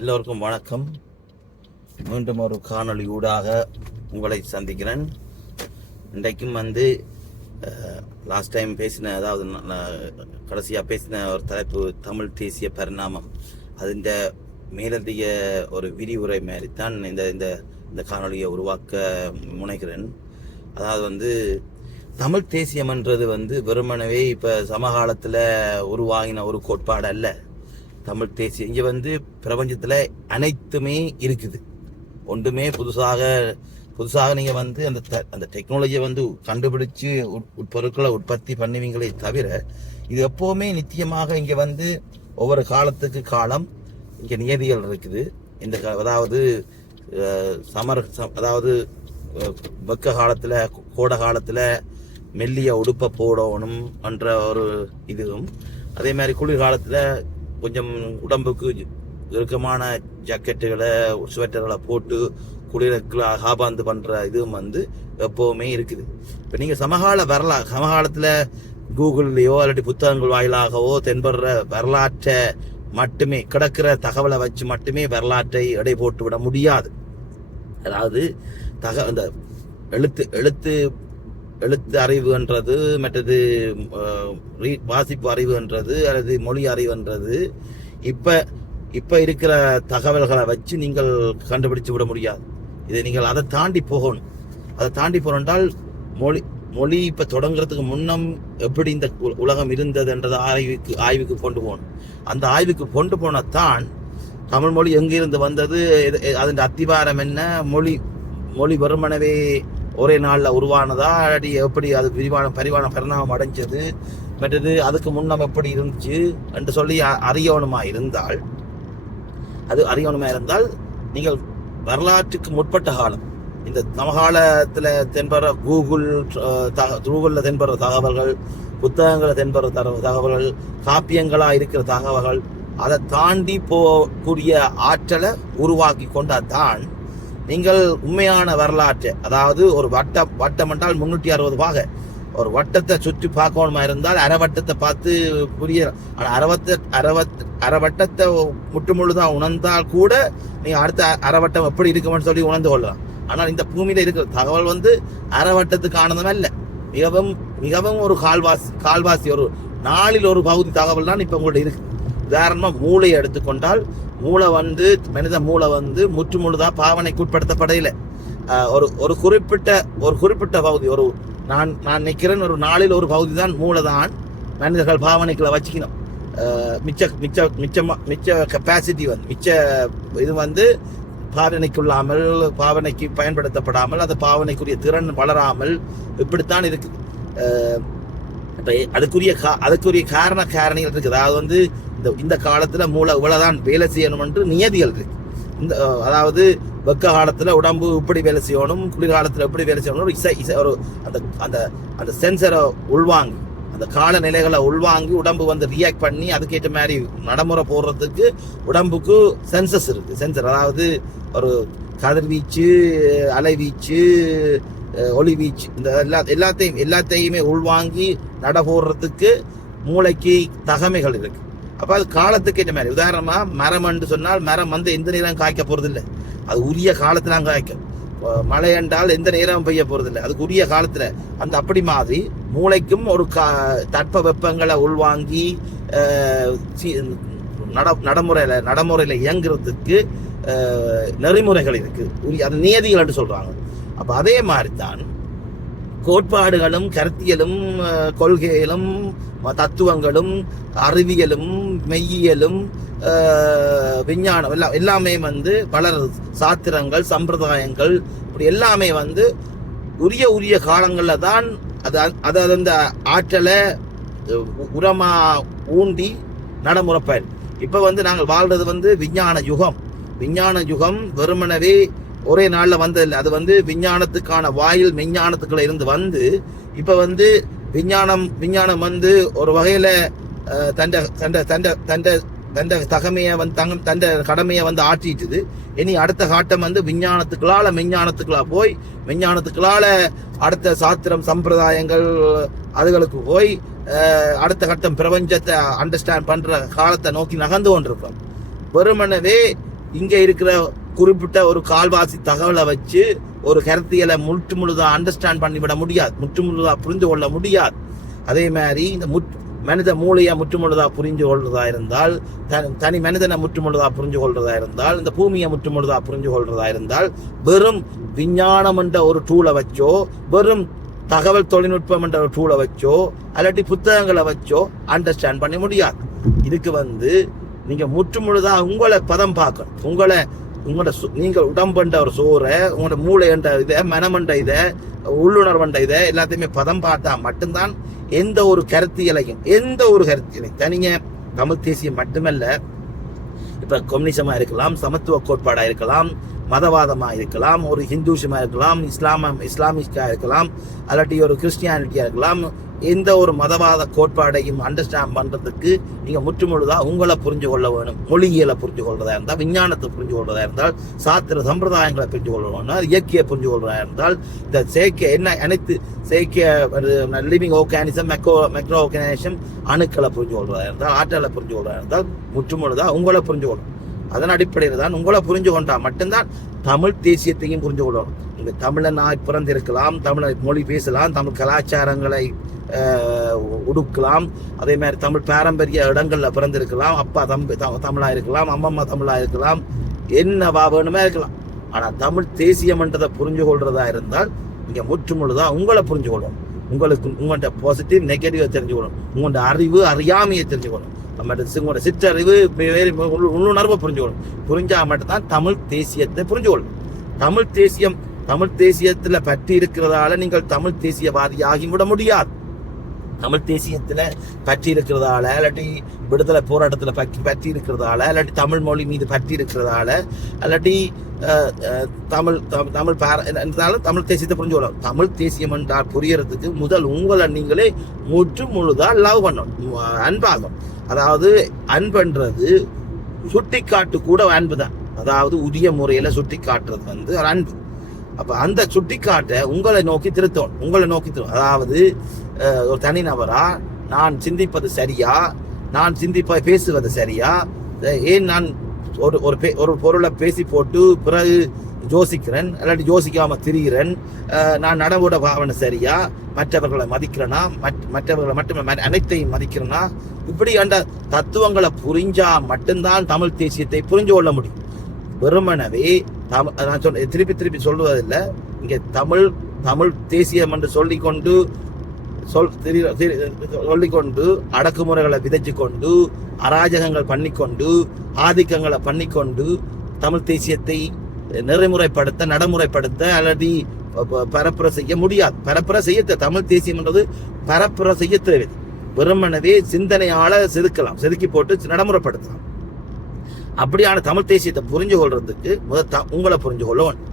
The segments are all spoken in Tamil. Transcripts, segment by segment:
எல்லோருக்கும் வணக்கம். மீண்டும் ஒரு காணொளி ஊடாக உங்களை சந்திக்கிறேன். இன்றைக்கும் லாஸ்ட் டைம் பேசின, அதாவது கடைசியாக பேசின ஒரு தலைப்பு தமிழ் தேசிய பரிணாமம். அதிண்ட மேலதிக ஒரு விரிவுரை மாதிரி தான் இந்த இந்த இந்த காணொலியை உருவாக்க முனைகிறேன். அதாவது தமிழ் தேசியம்ன்றது வெறுமனவே இப்போ சமகாலத்தில் உருவாகின ஒரு கோட்பாடு அல்ல. தமிழ் தேசியம் இங்கே பிரபஞ்சத்தில் அனைத்துமே இருக்குது. ஒன்றுமே புதுசாக நீங்கள் அந்த டெக்னாலஜியை கண்டுபிடிச்சு பொருட்களை உற்பத்தி பண்ணுவீங்களே தவிர, இது எப்போவுமே நிச்சயமாக இங்கே ஒவ்வொரு காலத்துக்கு காலம் இங்கே நியதிகள் இருக்குது. அதாவது அதாவது வெக்க காலத்தில், கோடை காலத்தில் மெல்லிய உடுப்பை போடணும் என்ற ஒரு இதுவும், அதே மாதிரி குளிர்காலத்தில் கொஞ்சம் உடம்புக்கு இறுக்கமான ஜாக்கெட்டுகளை, ஸ்வெட்டர்களை போட்டு குளிருக்கு ஆபாந்து பண்ணுற இதுவும் எப்போவுமே இருக்குது. இப்போ நீங்கள் சமகாலத்தில் கூகுள்லேயோ இல்லாட்டி புத்தகங்கள் வாயிலாகவோ தென்படுற வரலாற்றை மட்டுமே, கிடக்கிற தகவலை வச்சு மட்டுமே வரலாற்றை எடை போட்டு விட முடியாது. அதாவது இந்த எழுத்து அறிவுன்றது, மற்றது வாசிப்பு அறிவுன்றது, அல்லது மொழி அறிவுன்றது இப்ப இருக்கிற தகவல்களை வச்சு நீங்கள் கண்டுபிடிச்சு விட முடியாது. இதை நீங்கள் அதை தாண்டி போகணும். அதை தாண்டி போனால் மொழி இப்ப தொடங்குறதுக்கு முன்னம் எப்படி இந்த உலகம் இருந்தது என்றதை ஆய்வுக்கு கொண்டு போகணும். அந்த ஆய்வுக்கு கொண்டு போனத்தான் தமிழ் மொழி எங்கிருந்து வந்தது, அதன் அத்திவாரம் என்ன, மொழி வெறுமனவே ஒரே நாளில் உருவானதா, அடி எப்படி அது பரிணாமம் அடைஞ்சது, மற்றது அதுக்கு முன்னம் எப்படி இருந்துச்சு என்று சொல்லி அறியணுமா இருந்தால் நீங்கள் வரலாற்றுக்கு முற்பட்ட காலம், இந்த சமகாலத்தில் தென்படுற கூகுளில் தென்படுற தகவல்கள், புத்தகங்களில் தென்படுற தகவல்கள், காப்பியங்களா இருக்கிற தகவல்கள், அதை தாண்டி போகக்கூடிய ஆற்றலை உருவாக்கி கொண்டாதான் நீங்கள் உண்மையான வரலாற்றை, அதாவது ஒரு வட்டம் என்றால் 360 பாக, ஒரு வட்டத்தை சுற்றி பார்க்கணுமா இருந்தால் அரைவட்டத்தை பார்த்து புரிய, ஆனால் அரைவட்டத்தை முற்றுமுழுதான் உணர்ந்தால் கூட நீங்க அடுத்த அரைவட்டம் எப்படி இருக்குமென்னு சொல்லி உணர்ந்து கொள்ளலாம். ஆனால் இந்த பூமியில இருக்கிற தகவல் அரைவட்டத்துக்கு ஆனதம் அல்ல, மிகவும் மிகவும் ஒரு கால்வாசி ஒரு நாளில் ஒரு பகுதி தகவல் தான் இப்ப உங்கள்ட்ட இருக்கு. உதாரணமா மூளையை எடுத்துக்கொண்டால், மூளை மனித மூளை முற்றுமுழுதா பாவனைக்கு உட்படுத்தப்படையில ஒரு குறிப்பிட்ட பகுதி, நான் நினைக்கிறேன் ஒரு நாளில் ஒரு பகுதி தான் மூளை தான் மனிதர்கள் பாவனைக்குள்ள வச்சுக்கணும். மிச்ச கெப்பாசிட்டி மிச்ச இது பாவனைக்குள்ளாமல், பாவனைக்கு பயன்படுத்தப்படாமல், அந்த பாவனைக்குரிய திறன் வளராமல் இப்படித்தான் இருக்குது. அதுக்குரிய காரணிகள் இருக்குது. அதாவது இந்த காலத்துல மூளை இவ்வளவுதான் வேலை செய்யணும் என்று நியதிகள் இருக்கு. அதாவது வெக்க காலத்துல உடம்பு இப்படி வேலை செய்யணும், குளிர்காலத்துல எப்படி வேலை செய்யணும், ஒரு அந்த சென்சரை உள்வாங்கி, அந்த காலநிலைகளை உள்வாங்கி உடம்பு ரியாக்ட் பண்ணி அதுக்கேற்ற மாதிரி நடைமுறை போடுறதுக்கு உடம்புக்கு சென்சஸ் இருக்கு. சென்சர் அதாவது ஒரு கதிர்வீச்சு, அலைவீச்சு, ஒளிவீச்சு, இந்த எல்லாத்தையுமே உள்வாங்கி நட போடுறதுக்கு மூளைக்கு தகமைகள் இருக்கு. அப்ப அது காலத்துக்கு ஏற்ற மாதிரி, உதாரணமா மரம் என்று சொன்னால் மரம் எந்த நேரம் காய்க்க போறது இல்லை, அது உரிய காலத்துல காய்க்கும். மழை என்றால் எந்த நேரம் பெய்ய போறது இல்லை, அதுக்கு உரிய காலத்துல. அப்படி மாதிரி மூளைக்கும் ஒரு தட்ப வெப்பங்களை உள்வாங்கி நடைமுறையில இயங்குறதுக்கு நெறிமுறைகள் இருக்கு, அது நியதிகள் என்று சொல்றாங்க. அப்ப அதே மாதிரிதான் கோட்பாடுகளும், கருத்தியலும், கொள்கைகளும், தத்துவங்களும், அறிவியலும், மெய்யியலும், விஞ்ஞானம் எல்லாமே பலர் சாத்திரங்கள், சம்பிரதாயங்கள், இப்படி எல்லாமே உரிய காலங்கள்ல தான் அது அந்த ஆற்றலை உரமா ஊண்டி நடைமுறைப்பேன். இப்ப நாங்கள் வாழ்றது விஞ்ஞான யுகம் வெறுமனவே ஒரே நாள்ல வந்ததில்லை. அது விஞ்ஞானத்துக்கான வாயில் மெஞ்ஞானத்துக்குள்ள இருந்து இப்ப விஞ்ஞானம் ஒரு வகையில தண்ட தகமைய தண்ட கடமையை ஆற்றிட்டுது. இனி அடுத்த காட்டம் விஞ்ஞானத்துக்குள்ளால மெஞ்ஞானத்துக்குள்ளா போய், மெஞ்ஞானத்துக்குள்ளால அடுத்த சாத்திரம், சம்பிரதாயங்கள் அதுகளுக்கு போய் அடுத்த கட்டம் பிரபஞ்சத்தை அண்டர்ஸ்டாண்ட் பண்ற காலத்தை நோக்கி நகர்ந்து கொண்டிருக்கோம். வெறுமனவே இங்க இருக்கிற குறிப்பிட்ட ஒரு கால்வாசி தகவலை வச்சு ஒரு கருத்தியலை முழுதா அண்டர்ஸ்டாண்ட் பண்ணிவிட முடியாது, முழுதா புரிந்து கொள்ள முடியாது. அதே மாதிரி இந்த மனித மூளையை முற்றுமுழுதா புரிஞ்சு கொள்றதா இருந்தால், தனி மனிதனை முற்றுமுழுதா புரிஞ்சு கொள்றதா இருந்தால், இந்த பூமியை முற்றுமுழுதா புரிஞ்சு கொள்றதா இருந்தால், வெறும் விஞ்ஞானம் என்ற ஒரு டூலை வச்சோ, வெறும் தகவல் தொழில்நுட்பம் என்ற ஒரு டூலை வச்சோ, அல்லாட்டி புத்தகங்களை வச்சோ அண்டர்ஸ்டாண்ட் பண்ண முடியாது. இதுக்கு நீங்க முற்றுமுழுதா உங்களை பதம் பார்க்கணும். உங்களோட நீங்கள் உடம்புன்ற ஒரு சோறை, உங்களோட மூளை என்ற இதை, மனமன்ற இதை, உள்ளுணர்வன்ற இதை எல்லாத்தையுமே பதம் பார்த்தா மட்டும்தான் எந்த ஒரு கருத்தியலையும் தனிங்க தமிழ் தேசியம் மட்டுமல்ல, இப்ப கம்யூனிசமா இருக்கலாம், சமத்துவ கோட்பாடா இருக்கலாம், மதவாதமா இருக்கலாம், ஒரு ஹிந்துசமா இருக்கலாம், இஸ்லாமிக்கா இருக்கலாம், அல்லாட்டி ஒரு கிறிஸ்டியானிட்டியா இருக்கலாம். எந்த ஒரு மதவாத கோட்பாடையும் அண்டர்ஸ்டாண்ட் பண்றதுக்கு நீங்க முற்றுமுழுதா உங்களை புரிஞ்சு கொள்ள வேணும். மொழியியலை புரிஞ்சு கொள்றதா இருந்தால், விஞ்ஞானத்தை புரிஞ்சு கொள்றதா இருந்தால், சாத்திர சம்பிரதாயங்களை புரிஞ்சு கொள்ளணும், இயற்கையை புரிஞ்சு கொள்றதா இருந்தால், இந்த செயற்கை அனைத்து செயற்கை லிவிங் ஆர்கானிசம், மைக்ரோ ஆர்கானிசம், அணுக்களை புரிஞ்சு கொள்றதா இருந்தால், ஆற்றலை புரிஞ்சு கொள்றதா இருந்தால் முற்றுமுழுதா உங்களை புரிஞ்சு கொள்ளணும். அதன் அடிப்படையில் தான் உங்களை புரிஞ்சு கொண்டா மட்டும்தான் தமிழ் தேசியத்தையும் புரிஞ்சு கொள்ளணும். இந்த தமிழனாய் பிறந்திருக்கலாம், தமிழை மொழி பேசலாம், தமிழ் கலாச்சாரங்களை உடுக்கலாம், அதே மாதிரி தமிழ் பாரம்பரிய இடங்கள்ல பிறந்திருக்கலாம், அப்பா தமிழா இருக்கலாம், அம்மம்மா தமிழா இருக்கலாம், என்னவா வேணுமே இருக்கலாம். ஆனா தமிழ் தேசியம்ன்றதை புரிஞ்சு கொள்றதா இருந்தால் இங்க முற்றுமுழுதா உங்களை புரிஞ்சு கொள்ளணும். உங்கள்கிட்ட பாசிட்டிவ் நெகட்டிவ் தெரிஞ்சுக்கணும், உங்களோட அறிவு அறியாமையை தெரிஞ்சுக்கணும், உங்களோட சிற்றறிவு உள்ளுணர்வை புரிஞ்சுக்கணும். புரிஞ்சா மட்டும்தான் தமிழ் தேசியத்தை புரிஞ்சுக்கொள்ளும். தமிழ் தேசியத்துல பற்றி இருக்கிறதால நீங்கள் தமிழ் தேசியவாதி ஆகிவிட முடியாது. தமிழ் தேசியத்துல பற்றி இருக்கிறதால, இல்லாட்டி விடுதலை போராட்டத்துல பற்றி இருக்கிறதால, இல்லாட்டி தமிழ் மொழி மீது பற்றி இருக்கிறதால, இல்லாட்டி தமிழ் தேசியத்தை புரிஞ்சு கொள்ளணும். தமிழ் தேசியம் என்றால் புரியறதுக்கு முதல் உங்களை நீங்களே முழுதா லவ் பண்ணணும், அன்பாகும். அதாவது அன்புன்றது சுட்டி காட்டு கூட அன்பு தான். அதாவது உரிய முறையில சுட்டி காட்டுறது ஒரு அன்பு. அப்ப அந்த சுட்டிக்காட்டை உங்களை நோக்கி திருத்தணும். அதாவது ஒரு தனிநபரா நான் சிந்திப்பது சரியா, நான் பேசுவது சரியா, ஏன் நான் ஒரு பொருளை பேசி போட்டு பிறகு யோசிக்கிறேன், இல்லாட்டி யோசிக்காம திரிகிறேன், நான் நடவோட பாவனை சரியா, மற்றவர்களை மதிக்கிறேனா, மற்றவர்களை மட்டும் அனைத்தையும் மதிக்கிறேனா, இப்படி அந்த தத்துவங்களை புரிஞ்சா மட்டும்தான் தமிழ் தேசியத்தை புரிஞ்சு கொள்ள முடியும். வெறுமனவே நான் திருப்பி சொல்லுவதில்லை. இங்க தமிழ் தேசியம் என்று சொல்லிக்கொண்டு அடக்குமுறைகளை விதைச்சு கொண்டு, அராஜகங்கள் பண்ணிக்கொண்டு, ஆதிக்கங்களை பண்ணிக்கொண்டு தமிழ் தேசியத்தை நடைமுறைப்படுத்த அல்லது பரப்புரை செய்ய முடியாது. பரப்புரை செய்ய தமிழ் தேசியம் என்றது பரப்புரை செய்ய தேவை. வெறுமனவே சிந்தனையால செதுக்கி போட்டு நடைமுறைப்படுத்தலாம். அப்படியான தமிழ் தேசியத்தை புரிஞ்சு கொள்றதுக்கு உங்களை புரிஞ்சு கொள்ளணும்.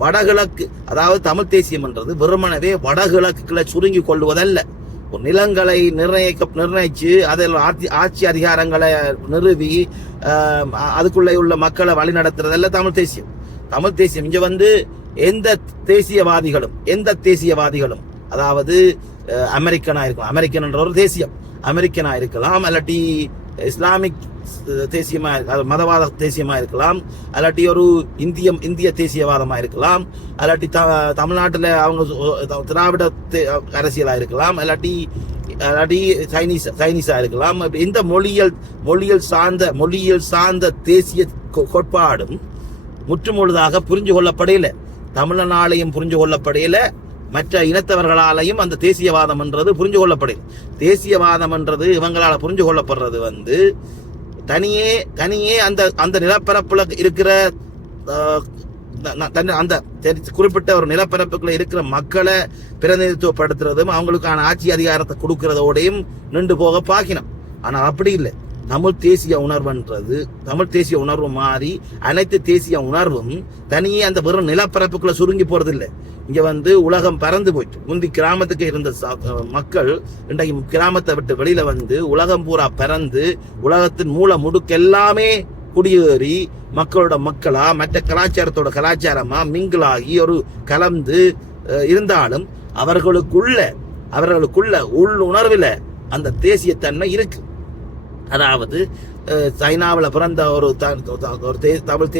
வடகிழக்கு, அதாவது தமிழ் தேசியம் என்றது வெறுமனவே வடகிழக்குகளை சுருங்கி கொள்வதல்ல. ஒரு நிலங்களை நிர்ணயிச்சு அதில் ஆட்சி அதிகாரங்களை நிறுவி அதுக்குள்ளே உள்ள மக்களை வழி நடத்துறதல்ல தமிழ் தேசியம். தமிழ் தேசியம் இங்க எந்த தேசியவாதிகளும் அதாவது அமெரிக்கனா இருக்கலாம், அமெரிக்கன் என்ற ஒரு தேசியம் அமெரிக்கனா இருக்கலாம், அல்லாட்டி இஸ்லாமிக் தேசியமா, மதவாத தேசியமா இருக்கலாம், அல்லாட்டி ஒரு இந்திய தேசியவாதமா இருக்கலாம், அல்லாட்டி தமிழ்நாட்டில் அவங்க திராவிட அரசியலா இருக்கலாம், அல்லாட்டி சைனீஸா இருக்கலாம். இந்த மொழியியல் சார்ந்த தேசிய கோட்பாடும் முற்றுமுழுதாக புரிஞ்சு கொள்ளப்படையில, தமிழனாலையும் புரிஞ்சு கொள்ளப்படையில, மற்ற இனத்தவர்களாலையும் அந்த தேசியவாதம் என்றது புரிஞ்சு கொள்ளப்படுது. தேசியவாதம் என்றது இவங்களால புரிஞ்சு கொள்ளப்படுறது தனியே அந்த நிலப்பரப்புல இருக்கிற அந்த குறிப்பிட்ட ஒரு நிலப்பரப்புக்குள்ள இருக்கிற மக்களை பிரதிநிதித்துவப்படுத்துறதும் அவங்களுக்கான ஆட்சி அதிகாரத்தை கொடுக்கறதோடையும் நின்று போக பார்க்கணும். ஆனா அப்படி இல்லை. தமிழ் தேசிய உணர்வு மாறி அனைத்து தேசிய உணர்வும் தனியே அந்த வெறும் நிலப்பரப்புக்குள்ள சுருங்கி போறது இல்லை. இங்க உலகம் பறந்து போயிட்டு, முந்தி கிராமத்துக்கு இருந்த மக்கள் இன்றைக்கு கிராமத்தை விட்டு வெளியில உலகம் பூரா பறந்து உலகத்தின் மூல முடுக்கெல்லாமே குடியேறி மக்களா மற்ற கலாச்சாரத்தோட கலாச்சாரமா மிங்கிளாகி ஒரு கலந்து இருந்தாலும் அவர்களுக்குள்ள உள் உணர்வில் அந்த தேசியத்தன்மை இருக்கு. அதாவது சைனாவில் பிறந்த ஒரு தமிழ்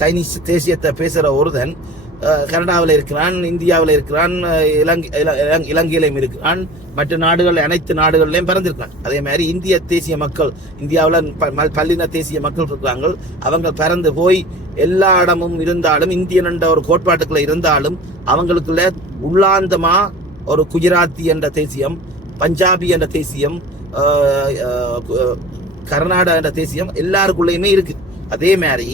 சைனீஸ் தேசியத்தை பேசுகிற ஒருதன் கனடாவில் இருக்கிறான், இந்தியாவில் இருக்கிறான், இலங்கையிலையும் இருக்கிறான், மற்ற நாடுகள் அனைத்து நாடுகளிலையும் பிறந்திருக்கான். அதே மாதிரி இந்திய தேசிய மக்கள், இந்தியாவில் பல்லின தேசிய மக்கள் இருக்கிறாங்க. அவங்க பிறந்து போய் எல்லா இடமும் இருந்தாலும், இந்தியன் என்ற ஒரு கோட்பாட்டுக்குள்ள இருந்தாலும், அவங்களுக்குள்ள உள்ளாந்தமா ஒரு குஜராத்தி என்ற தேசியம், பஞ்சாபி என்ற தேசியம், கர்நாடகா என்ற தேசியம் எல்லாருக்குள்ளேயுமே இருக்கு. அதே மாதிரி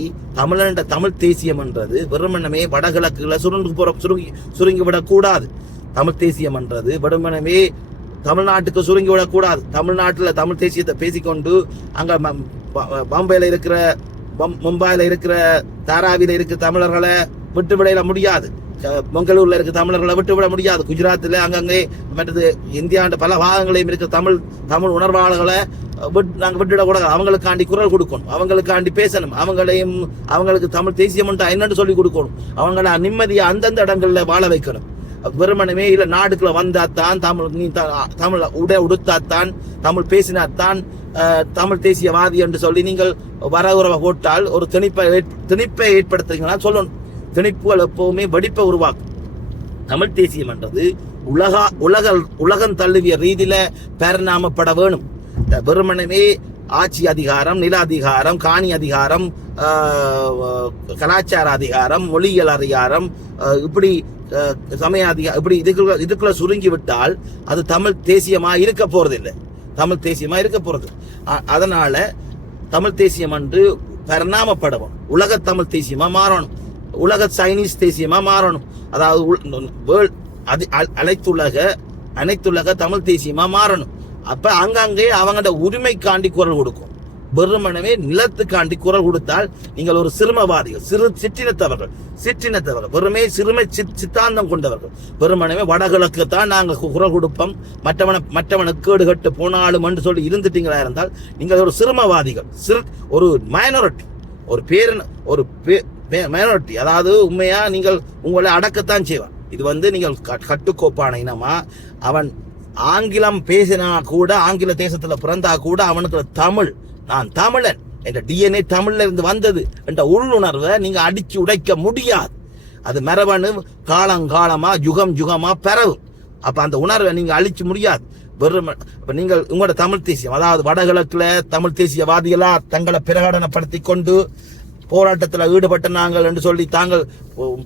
தமிழ் தேசியம் என்றது வெறுமனமே வடகிழக்குல சுருங்கி விடக்கூடாது. தமிழ் தேசியம் என்றது வெறுமனமே தமிழ்நாட்டுக்கு சுருங்கி விடக்கூடாது. தமிழ்நாட்டுல தமிழ் தேசியத்தை பேசிக்கொண்டு அங்க பாம்பேல இருக்கிற மும்பைல இருக்கிற தாராவில இருக்கிற தமிழர்களை விட்டுவிட முடியாது. மங்களூர்ல இருக்க தமிழர்களை விட்டுவிட முடியாது. குஜராத்தில் அங்கங்கே மற்றது இந்தியாண்ட பல பாகங்களையும் இருக்க தமிழ் உணர்வாளர்களை நாங்கள் விட்டுவிடக்கூடாது. அவங்களுக்காண்டி குரல் கொடுக்கணும், அவங்களுக்காண்டி பேசணும், அவங்களுக்கு தமிழ் தேசியம் என்னன்னு சொல்லி கொடுக்கணும். அவங்கள நிம்மதியை அந்தந்த இடங்கள்ல வாழ வைக்கணும். வெறுமனமே இல்லை நாடுக்குள்ள வந்தாத்தான் தமிழ் உடை உடுத்தாத்தான், தமிழ் பேசினாத்தான் தமிழ் தேசியவாதி என்று சொல்லி நீங்கள் வரவுறவை போட்டால் ஒரு திணிப்பை ஏற்படுத்துறீங்கன்னா சொல்லணும். திணிப்புகள் எப்பவுமே வெடிப்பை உருவாக்கும். தமிழ் தேசியம் என்றது உலகம் தள்ளுவிய ரீதியில பரிணாமப்பட வேணும். வெறுமனமே ஆட்சி அதிகாரம், நில அதிகாரம், காணி அதிகாரம், கலாச்சார அதிகாரம், மொழியியல் அதிகாரம், இப்படி சமய அதிகாரம், இப்படி இதுக்குள்ள சுருங்கி விட்டால் அது தமிழ் தேசியமா இருக்க போறது இல்லை. தமிழ் தேசியமா இருக்க போறது. அதனால தமிழ் தேசியம் என்று பரிணாமப்படவும் உலக தமிழ் தேசியமா மாறணும், உலக சைனீஸ் தேசியமா மாறணும். அதாவது அனைத்துலக தமிழ் தேசியமா மாறணும். அப்ப அங்கங்கே அவங்களோட உரிமைக்காண்டி குரல் கொடுக்கும். வெறுமனவே நிலத்துக்காண்டி குரல் கொடுத்தால் நீங்கள் ஒரு சிறுமவாதிகள், சிற்றினத்தவர்கள், வெறுமே சிறுமை சித்தாந்தம் கொண்டவர்கள். வெறுமனவே வடகிழக்கு தான் நாங்கள் குரல் கொடுப்போம், மற்றவனுக்கு கேடு கட்டு போனாலும் என்று சொல்லி இருந்துட்டீங்களா இருந்தால் நீங்கள் ஒரு சிறுமவாதிகள், ஒரு மைனாரிட்டி, ஒரு மைனாரிட்டி. அதாவது உண்மையா நீங்கள் உங்களை அடக்கத்தான் செய்வான். இது நீங்கள் கட்டுக்கோப்பான இனமா, அவன் ஆங்கிலம் பேசினா கூட, ஆங்கில தேசத்துல பிறந்தா கூட அவனுக்கு தமிழ், நான் தமிழன் என்ற டிஎன்ஏ தமிழ்ல இருந்து வந்தது என்ற உள்ளுணர்வை நீங்க அடிச்சு உடைக்க முடியாது. அது மரபணு காலங்காலமா யுகமா பெறவும். அப்ப அந்த உணர்வை நீங்க அழிச்சு முடியாது. நீங்கள் உங்களோட தமிழ் தேசியம், அதாவது வடகிழக்குல தமிழ் தேசியவாதிகளா தங்களை பிரகடனப்படுத்தி கொண்டு போராட்டத்தில் ஈடுபட்ட நாங்கள் என்று சொல்லி, தாங்கள்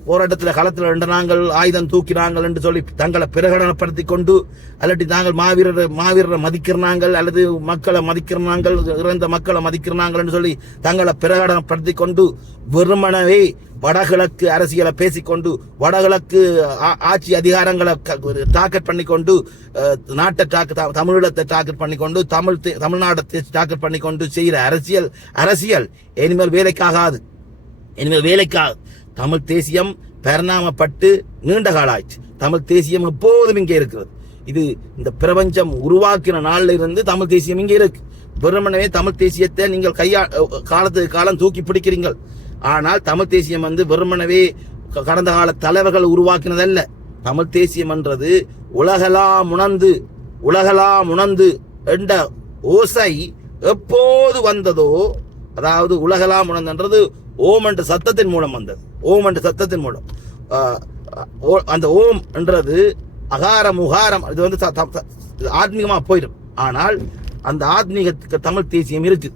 போராட்டத்தில் களத்தில் நின்ற நாங்கள், ஆயுதம் தூக்கினாங்கள் என்று சொல்லி தங்களை பிரகடனப்படுத்தி கொண்டு, அல்லது தாங்கள் மாவீரரை மதிக்கிறாங்கள், அல்லது மக்களை மதிக்கிறாங்கள், இறந்த மக்களை மதிக்கிறாங்கள் என்று சொல்லி தங்களை பிரகடனப்படுத்தி கொண்டு வெறுமனவே வடகிழக்கு அரசியலை பேசிக்கொண்டு, வடகிழக்கு ஆட்சி அதிகாரங்களை டார்கெட் பண்ணிக்கொண்டு, நாட்டை தமிழீழத்தை டார்கெட் பண்ணிக்கொண்டு, தமிழ்நாட்டை டார்கெட் பண்ணிக்கொண்டு செய்கிற அரசியல் இனிமேல் வேலைக்காகாது. தமிழ் தேசியம் பரிணாமப்பட்டு நீண்ட கால ஆயிடுச்சு. தமிழ் தேசியம் எப்போதும் இங்கே இருக்கிறது. இது இந்த பிரபஞ்சம் உருவாக்கின நாள்ல இருந்து தமிழ் தேசியம் இங்கே இருக்கு. வெறுமனவே தமிழ் தேசியத்தை நீங்கள் காலத்துக்கு காலம் தூக்கி பிடிக்கிறீங்கள். ஆனால் தமிழ் தேசியம் வெறுமனவே கடந்த கால தலைவர்கள் உருவாக்கினதல்ல. தமிழ் தேசியம் என்றது உலகலாம் உணர்ந்து என்ற ஓசை எப்போது வந்ததோ, அதாவது உலகலாம் உணர்ந்தது ஓம் என்ற சத்தத்தின் மூலம் வந்தது. அந்த ஓம் என்றது அகாரம் உகாரம், இது ஆத்மீகமா போயிடும். ஆனால் அந்த ஆத்மீகத்துக்கு தமிழ் தேசியம் இருக்கு.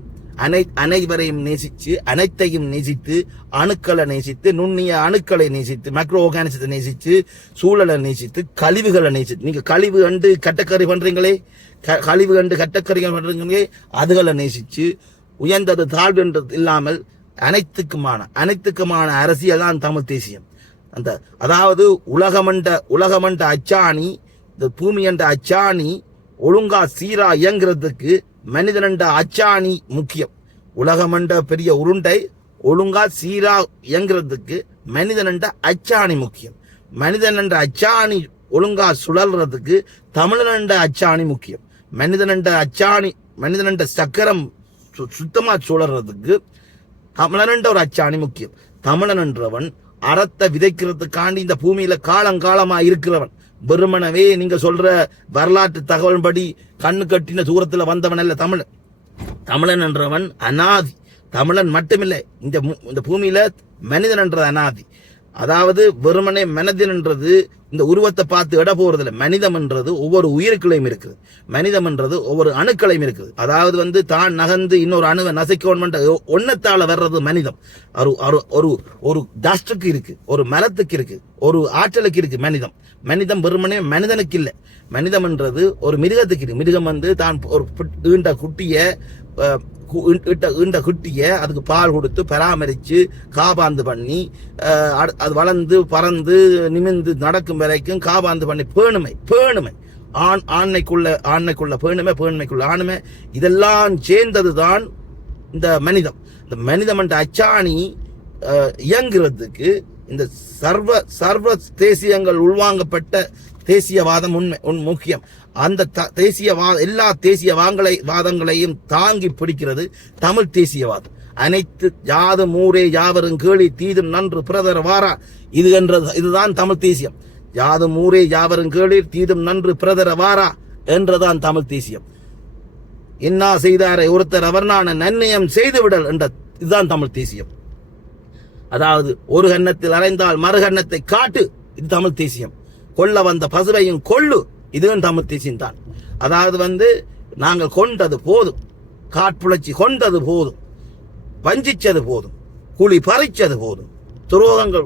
அனைவரையும் நேசிச்சு, அனைத்தையும் நேசித்து, அணுக்களை நேசித்து, நுண்ணிய அணுக்களை நேசித்து, மைக்ரோ ஆர்கானிசத்தை நேசித்து, சூழலை நேசித்து, கழிவுகளை நேசித்து, நீங்க கழிவு கண்டு கட்டக்கறி பண்றீங்களே, அதுகளை நேசிச்சு, உயர்ந்தது தாழ்வுன்றது இல்லாமல் அனைத்துக்குமான அரசியல் தான் தமிழ் தேசியம். அதாவது உலகமண்ட அச்சாணி, இந்த பூமி என்ற அச்சாணி ஒழுங்கா சீரா இயங்குறதுக்கு மனிதன் என்ற அச்சாணி முக்கியம். உலகமண்ட பெரிய உருண்டை ஒழுங்கா சீரா இயங்குறதுக்கு மனிதன் என்ற அச்சாணி முக்கியம். மனிதன் என்ற அச்சாணி ஒழுங்கா சுழல்றதுக்கு தமிழன் என்ற அச்சாணி முக்கியம். மனிதன் என்ற சக்கரம் சுத்தமா சுழறதுக்கு தமிழன் என்ற ஒரு அச்சாணி முக்கியம். தமிழன் என்றவன் அறத்தை விதைக்கிறதுக்காண்டி இந்த பூமியில காலங்காலமா இருக்கிறவன். வெறுமனவே நீங்க சொல்ற வரலாற்று தகவல் படி கண்ணு கட்டின தூரத்துல வந்தவன் அல்ல தமிழன். தமிழன் என்றவன் அனாதி. தமிழன் மட்டுமில்லை, இந்த பூமியில மனிதன் என்றது அனாதி. அதாவது வெறுமனே மனிதன் என்றது இந்த உருவத்தை பார்த்து இட போறதில்லை. மனிதம் என்றது ஒவ்வொரு உயிருக்குள்ளையும் இருக்குது. மனிதம் என்றது ஒவ்வொரு அணுக்களையும் இருக்குது. அதாவது தான் நகர்ந்து இன்னொரு அணுவை நசைக்கோன்மெண்ட் ஒன்னத்தால வர்றது மனிதம். ஒரு ஒரு டஸ்டுக்கு இருக்கு, ஒரு மரத்துக்கு இருக்கு, ஒரு ஆற்றலுக்கு இருக்கு மனிதம். மனிதம் வெறுமனே மனிதனுக்கு இல்லை. மனிதம் என்றது ஒரு மிருகத்துக்கு இருக்கு. மிருகம் தான் ஒரு ஈண்ட குட்டிய அதுக்கு பால் கொடுத்து பராமரித்து காபாந்து பண்ணி அது வளர்ந்து பறந்து நிமிர்ந்து நடக்கும் வரைக்கும் காபாந்து பண்ணி பேணுமை ஆண்மைக்குள்ள பேணுமைக்குள்ள ஆணுமை இதெல்லாம் சேர்ந்ததுதான் இந்த மனிதம். இந்த மனிதம் என்ற அச்சாணி இயங்குறதுக்கு இந்த சர்வ தேசியங்கள் உள்வாங்கப்பட்ட தேசியவாதம் முக்கியம். அந்த எல்லா வாதங்களையும் தாங்கி பிடிக்கிறது தமிழ் தேசியவாதம். அனைத்து யாதும் ஊரே யாவரும் கேளி தீதும் நன்று பிரதர் வாரா இதுதான் தமிழ் தேசியம். யாதும் ஊரே யாவரும் கேளி தீதும் நன்று பிரதர வாரா என்றதான் தமிழ் தேசியம். இன்னா செய்தாரை ஒருத்தர் அவர்னான நன்னயம் செய்துவிடல் என்ற இதுதான் தமிழ் தேசியம். அதாவது ஒரு கன்னத்தில் அறைந்தால் மறு கன்னத்தை காட்டு, இது தமிழ் தேசியம். கொல்ல வந்த பசுவையும் கொள்ளு, இதுவும் தமிழ் தேசியம் தான். அதாவது நாங்கள் கொண்டது போதும், காட்புணர்ச்சி கொண்டது போதும், வஞ்சிச்சது போதும், குழி பறிச்சது போதும், துரோகங்கள்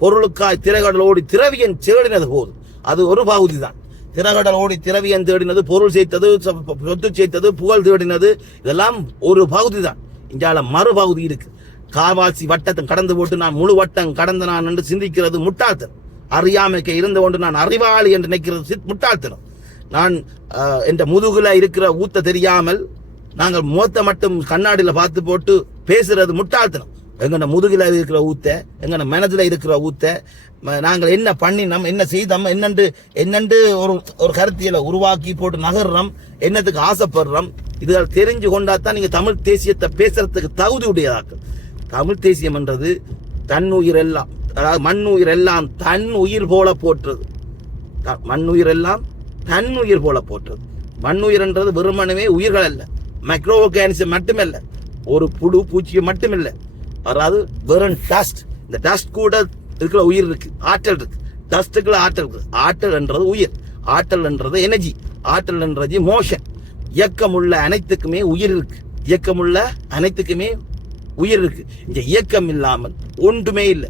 பொருளுக்காய் திரைகடலோடி திரவியன் தேடினது போதும். அது ஒரு பகுதி தான். திரைகடலோடி திரவியன் தேடினது, பொருள் சேர்த்தது, சொத்து சேர்த்தது, புகழ் தேடினது, இதெல்லாம் ஒரு பகுதி தான். இங்கால மறுபகுதி இருக்கு. காவாசி வட்டத்தை கடந்து போட்டு நான் முழு வட்டம் கடந்து நான் என்று சிந்திக்கிறது முட்டாள்தனம். அறியாமைக்கு இருந்து கொண்டு நான் அறிவாளி என்று நினைக்கிறது முட்டாள்தனம். நான் என்ற முதுகுல இருக்கிற ஊத்த தெரியாமல் நாங்கள் முகத்தை மட்டும் கண்ணாடியில பார்த்து போட்டு பேசுறது முட்டாள்தனம். எங்கன முதுகுல இருக்கிற ஊத்த, எங்கன மனதுல இருக்கிற ஊத்த, நாங்கள் என்ன பண்ணினோம், என்ன செய்தோம், என்னண்டு ஒரு கருத்தியலை உருவாக்கி போட்டு நகர்றோம், என்னத்துக்கு ஆசைப்படுறோம், இதுகள் தெரிஞ்சு கொண்டாதான் நீங்க தமிழ் தேசியத்தை பேசுறதுக்கு தகுதி உடையதாக்கள். தமிழ் தேசியம் என்றது தன்னுயிர் எல்லாம், அதாவது மண்ணுயிர் எல்லாம் தன் உயிர் போல போற்றது. மண்ணுயிர் எல்லாம் தன்னுயிர் போல போற்றது. மண்ணுயிர் என்றது வெறுமனவே உயிர்கள் அல்ல, மைக்ரோ ஆர்கானிசம் மட்டுமல்ல, ஒரு புழு பூச்சியை மட்டுமில்ல. அதாவது வெறும் டஸ்ட். இந்த டஸ்ட் கூட இருக்கிற உயிர் இருக்கு, ஆற்றல் இருக்கு. டஸ்ட்டுக்குள்ள ஆற்றல் இருக்கு. ஆற்றல் என்றது உயிர், ஆற்றல் என்றது எனர்ஜி, ஆற்றல் என்றது மோஷன். இயக்கமுள்ள அனைத்துக்குமே உயிர் இருக்கு, இயக்கமுள்ள அனைத்துக்குமே உயிர் இருக்கு. இந்த இயக்கம் இல்லாமல் ஒன்றுமே இல்லை,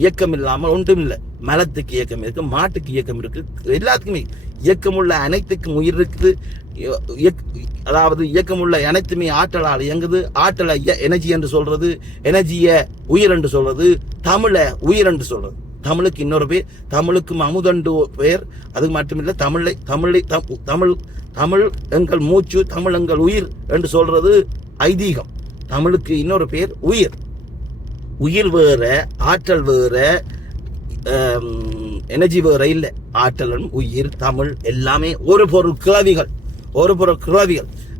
இயக்கம் இல்லாமல் ஒன்றும் இல்லை. மலத்துக்கு இயக்கம் இருக்கு, மாட்டுக்கு இயக்கம் இருக்கு, எல்லாத்துக்குமே இயக்கமுள்ள அனைத்துக்கும் உயிர் இருக்குது. அதாவது இயக்கமுள்ள அனைத்துமே ஆற்றலால் இயங்குது. ஆற்றலை எனர்ஜி என்று சொல்றது, எனர்ஜிய உயிர் என்று சொல்றது, தமிழை உயிர் என்று சொல்றது. தமிழுக்கு இன்னொரு பேர், தமிழுக்கும் அமுதண்டு பெயர். அது மட்டுமில்லை, தமிழ் எங்கள் மூச்சு, தமிழ் எங்கள் உயிர் என்று சொல்றது ஐதீகம். தமிழுக்கு இன்னொரு பேர் உயிர். உயிர் வேற, ஆற்றல் வேற, எனர்ஜி வேற இல்லை. ஆற்றலும் உயிர் தமிழ் எல்லாமே ஒரு பொருள் கிளவிகள்.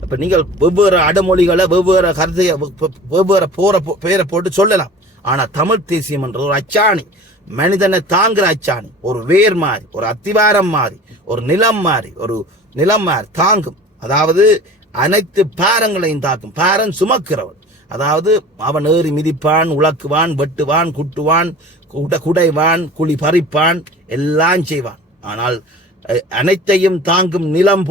அப்ப நீங்கள் வெவ்வேறு அடமொழிகளை, வெவ்வேறு கருத்தைய, வெவ்வேறு பெயரை போட்டு சொல்லலாம். ஆனா தமிழ் தேசியம் என்ற ஒரு அச்சாணி, மனிதனை தாங்குற அச்சாணி, ஒரு வேர் மாறி, ஒரு அத்திவாரம் மாறி, ஒரு நிலம் மாறி தாங்கும். அதாவது அனைத்து பாரங்களையும் தாக்கும். பாரன் சுமக்கிறவன். அதாவது அவன் ஏறி மிதிப்பான், உழக்குவான், வெட்டுவான், குட்டுவான், குடைவான், குழி பறிப்பான், எல்லாம் செய்வான். ஆனால் அனைத்தையும் தாங்கும் நிலம்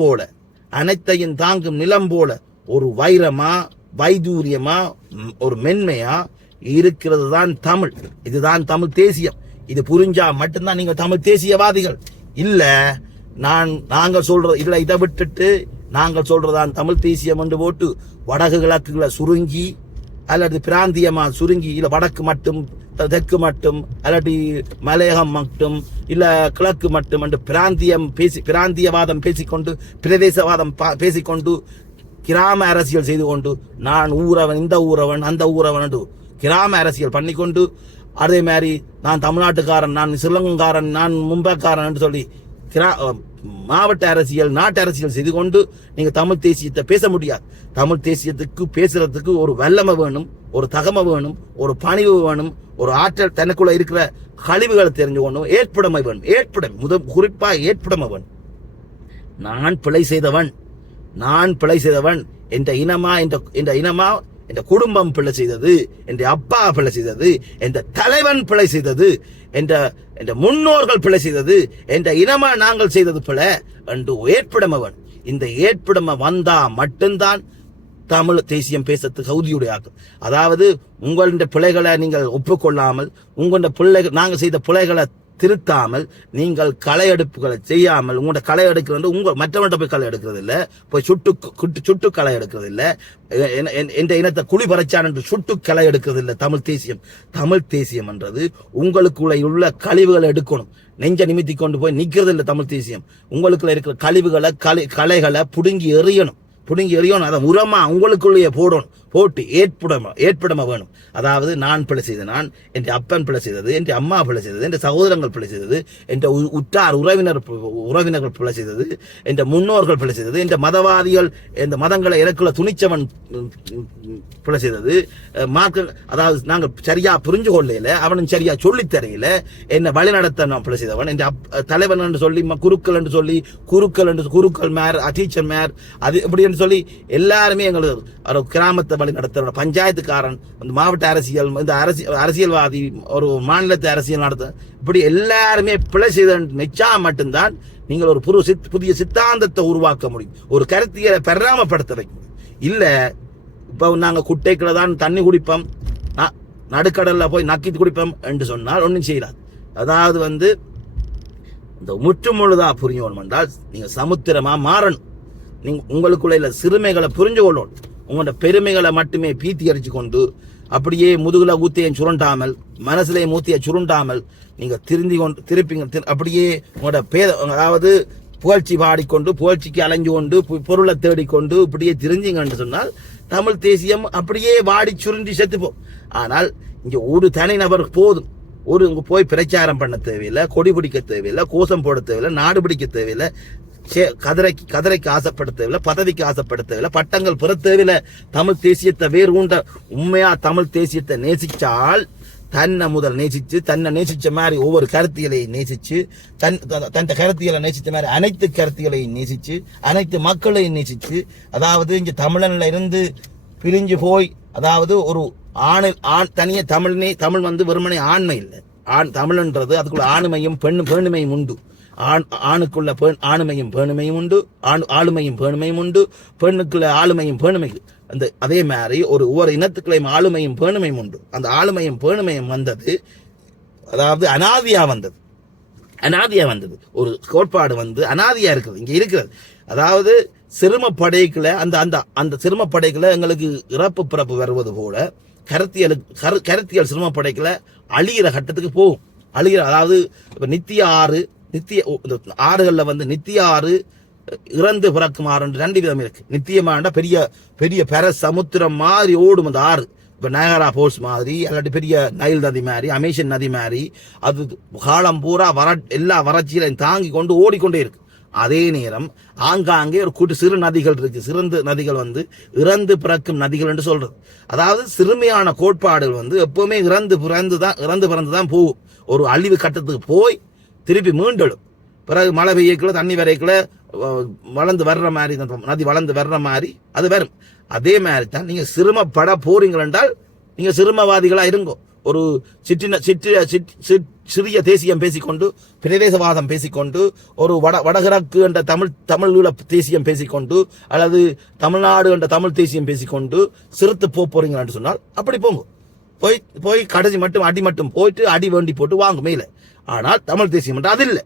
போல ஒரு வைரமா, வைதூரியமா, ஒரு மென்மையா இருக்கிறது தான் தமிழ். இதுதான் தமிழ் தேசியம். இது புரிஞ்சா மட்டும்தான் நீங்க தமிழ் தேசியவாதிகள். இல்ல நாங்கள் சொல்ற இதுல இதை விட்டுட்டு நாங்கள் சொல்றதான் தமிழ் தேசியம் என்று போட்டு வடக்கு கிழக்குகளை சுருங்கி அல்லது பிராந்தியமா சுருங்கி, இல்ல வடக்கு மட்டும், தெற்கு மட்டும், அல்லாட்டி மலையகம் மட்டும், இல்ல கிழக்கு மட்டும் என்று பிராந்தியவாதம் பேசிக்கொண்டு, பிரதேசவாதம் பேசிக்கொண்டு, கிராம அரசியல் செய்து கொண்டு, நான் ஊரவன், இந்த ஊரவன், அந்த ஊரவன் என்று கிராம அரசியல் பண்ணிக்கொண்டு, அதே மாதிரி நான் தமிழ்நாட்டுக்காரன், நான் ஸ்ரீலங்காரன், நான் மும்பைக்காரன் என்று சொல்லி மாவட்ட அரசியல், நாட்டு அரசியல் செய்து கொண்டு நீங்க தமிழ் தேசியத்தை பேச முடியாது. தமிழ் தேசியத்துக்கு பேசுறதுக்கு ஒரு வல்லமை வேணும், ஒரு தகமை வேணும், ஒரு பணிவு வேணும், ஒரு ஆற்றல், தனக்குள்ள இருக்கிற கழிவுகளை தெரிஞ்சு கொண்டும் ஏற்புடைமை வேணும். குறிப்பா ஏற்புடைமை வேணும். நான் பிழை செய்தவன், நான் பிழை செய்தவன், என்ற இனமா என்ற குடும்பம் பிழை செய்தது, என்ற அப்பா பிழை செய்தது, என்ற தலைவன் பிழை செய்தது, என்ற முன்னோர்கள் பிழை செய்தது, என்ற இனமா நாங்கள் செய்தது பிழை என்று ஏற்படமவன். இந்த ஏற்படம வந்தா மட்டும்தான் தமிழ் தேசியம் பேசத்துக்கு கௌதியுடையாகும். அதாவது உங்களுடைய பிழைகளை நீங்கள் ஒப்புக்கொள்ளாமல், உங்களுடைய பிள்ளைகள் நாங்கள் செய்த பிழைகளை திருத்தாமல், நீங்கள் களை எடுப்புகளை செய்யாமல், உங்களோட களை எடுக்கிறது மற்றவன்கிட்ட போய் களை எடுக்கிறது இல்லை, போய் சுட்டு களை எடுக்கிறது இல்லை, என்ற இனத்தை குழி பறைச்சான் என்று சுட்டு களை எடுக்கிறது இல்லை. தமிழ் தேசியம் என்றது உங்களுக்குள்ள உள்ள கழிவுகளை எடுக்கணும். நெஞ்ச நிமித்தி கொண்டு போய் நிக்கிறது இல்லை. தமிழ் தேசியம் உங்களுக்குள்ள இருக்கிற கழிவுகளை களைகளை புடுங்கி எறியணும். அதை உரமா உங்களுக்குள்ளேயே போட்டு ஏற்படமா வேணும். அதாவது நான் பிழை செய்த, நான் என் அப்பன் பிழை செய்தது, என் அம்மா பிழை செய்தது, என் சகோதரங்கள் பிழை செய்தது, என் உற்றார் உறவினர்கள் பிழை செய்தது, என் முன்னோர்கள் பிழை செய்தது, என் மதவாதிகள் இந்த மதங்களை எனக்குள்ள துணிச்சவன் பிழை செய்தது, அதாவது நாங்கள் சரியா புரிஞ்சு கொள்ளையில, அவனும் சரியா சொல்லித் தரையில, என்னை வழிநடத்த நான் பிழை செய்தவன், என் தலைவன் என்று சொல்லி குருக்கள் மேர், டீச்சர் மேர், அது இப்படி என்று சொல்லி எல்லாருமே எங்களுக்கு கிராமத்தை வழி நடத்த, பஞ்சாயத்துக்காரன், மாவட்ட அரசியல், இந்த அரசியல்வாதி, ஒரு மாநிலத்தை அரசியல் நடத்த, இப்படி எல்லாருமே பிழை செய்த நிச்சா மட்டும்தான் நீங்கள் ஒரு புதிய சித்தாந்தத்தை உருவாக்க முடியும், ஒரு கருத்தியலை பராமப்படுத்த வைக்க முடியும். இல்ல இப்ப நாங்க குட்டைக்குள்ள தான் தண்ணி குடிப்போம், நடுக்கடல்ல போய் நக்கி குடிப்போம் என்று சொன்னால் ஒன்றும் செய்யலாது. அதாவது இந்த முற்றுமுழுதா புரியணும் என்றால் நீங்க சமுத்திரமா மாறணும். நீங்க உங்களுக்குள்ள சிறுமைகளை புரிஞ்சு கொள்ளணும். உங்களோட பெருமைகளை மட்டுமே பீத்தி அடிச்சு கொண்டு அப்படியே முதுகுல ஊத்தியை சுருண்டாமல், மனசுல மூத்தியை சுருண்டாமல் நீங்க திருப்பிங்க. அப்படியே உங்களோட அதாவது புகழ்ச்சி பாடிக்கொண்டு, புகழ்ச்சிக்கு அலைஞ்சு கொண்டு, பொருளை தேடிக்கொண்டு இப்படியே தெரிஞ்சிங்கன்னு சொன்னால் தமிழ் தேசியம் அப்படியே வாடி சுருண்டி செத்துப்போம். ஆனால் இங்க ஒரு தனிநபர் போதும். இங்க போய் பிரச்சாரம் பண்ண தேவையில்லை, கொடி பிடிக்க தேவையில்லை, கோஷம் போட தேவையில்லை, நாடு பிடிக்க தேவையில்லை, கதிரைக்கு ஆசைப்பட தேவையில்லை, பதவிக்கு ஆசைப்பட தேவையில்லை, பட்டங்கள் பெற தேவையில்லை. தமிழ் தேசியத்தை வேறு உண்ட உண்மையா தமிழ் தேசியத்தை நேசிச்சால் தன்னை முதல் நேசிச்சு, தன்னை நேசிச்ச மாதிரி ஒவ்வொரு கருத்தியலையும் நேசிச்சு, தன் கருத்தியலை நேசித்த மாதிரி அனைத்து கருத்தியலையும் நேசிச்சு, அனைத்து மக்களையும் நேசிச்சு, அதாவது இங்க தமிழன்ல இருந்து பிரிஞ்சு போய், அதாவது ஒரு தனிய தமிழ் வெறுமனே ஆண்மை இல்லை. தமிழ்ன்றது அதுக்குள்ள ஆணுமையும் பெண்ணுமையும் உண்டு. ஆணுக்குள்ள ஆணுமையும் பேணுமையும் உண்டு, ஆளுமையும் பேணுமையும் உண்டு, பெண்ணுக்குள்ள ஆளுமையும் பேணுமையும். அதே மாதிரி ஒவ்வொரு இனத்துக்குள்ளையும் ஆளுமையும் பேணுமையும் உண்டு. அந்த ஆளுமையும் பேணுமையும் வந்தது, அதாவது அனாதியா வந்தது. ஒரு கோட்பாடு அனாதியா இருக்குது, இங்க இருக்கிறது. அதாவது சிறுமப்படைக்குள்ள அந்த சிறுமப்படைக்குள்ள எங்களுக்கு இறப்பு பிறப்பு வருவது போல கருத்தியல் சிறுமப்படைக்குள்ள அழிகிற கட்டத்துக்கு போகும். அதாவது இப்ப நித்திய ஆறுகள்ல நித்திய ஆறு, இறந்து பிறக்கும் ஆறு ரெண்டு விதம் இருக்கு. நித்தியமான பெரிய பெரிய பெர சமுத்திரம் மாதிரி ஓடும் அந்த ஆறு. இப்ப நயகரா போல்ஸ் மாதிரி, அல்லாட்டி பெரிய நைல் நதி மாதிரி, அமேசன் நதி மாதிரி, அது காலம் பூரா எல்லா வறட்சியிலையும் தாங்கி கொண்டு ஓடிக்கொண்டே இருக்கு. அதே நேரம் ஆங்காங்கே ஒரு சிறு நதிகள் இருக்கு. சிறந்த நதிகள் இறந்து பிறக்கும் நதிகள் என்று சொல்றது. அதாவது சிறுமையான கோட்பாடுகள் எப்பவுமே இறந்து பிறந்துதான் போகும். ஒரு அழிவு கட்டத்துக்கு போய் திருப்பி மீண்டெழும். பிறகு மழை பெய்யக்குள்ள தண்ணி வரைக்குள்ள வளர்ந்து வர்ற மாதிரி, நதி வளர்ந்து வர்ற மாதிரி அது வரும். அதே மாதிரி தான் நீங்க சிறுமப்பட போறீங்கள் என்றால் நீங்க சிறுமவாதிகளா இருங்கோ. ஒரு சிறிய தேசியம் பேசிக்கொண்டு, பிரதேசவாதம் பேசிக்கொண்டு, ஒரு வடகிழக்கு என்ற தமிழீழ தேசியம் பேசிக்கொண்டு, அல்லது தமிழ்நாடு என்ற தமிழ் தேசியம் பேசிக்கொண்டு சிறுத்து போறீங்கன்னு சொன்னால் அப்படி போங்க. போய் கடைசி மட்டும் அடி மட்டும் போயிட்டு அடி வேண்டி போட்டு வாங்க மேல. ஆனால் தமிழ் தேசியம் என்று அது இல்லை.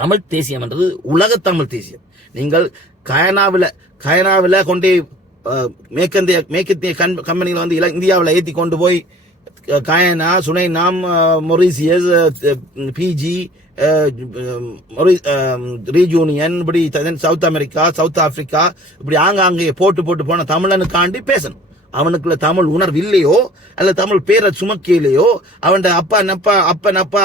தமிழ் தேசியம் என்றது உலக தமிழ் தேசியம். நீங்கள் கயனாவில கொண்டே மேற்கத்திய கம்பெனிகளை இந்தியாவில் ஏற்றி கொண்டு போய் கயனா, சுனைனாம், மொரீசியஸ், பிஜி, ரீஜூனியன், இப்படி சவுத் அமெரிக்கா, சவுத் ஆப்பிரிக்கா, இப்படி ஆங்காங்கே போட்டு போன தமிழனுக்காண்டி பேசணும். அவனுக்குள்ள தமிழ் உணர்வு இல்லையோ, அல்ல தமிழ் பேரை சுமக்கையிலையோ, அவன் அப்பா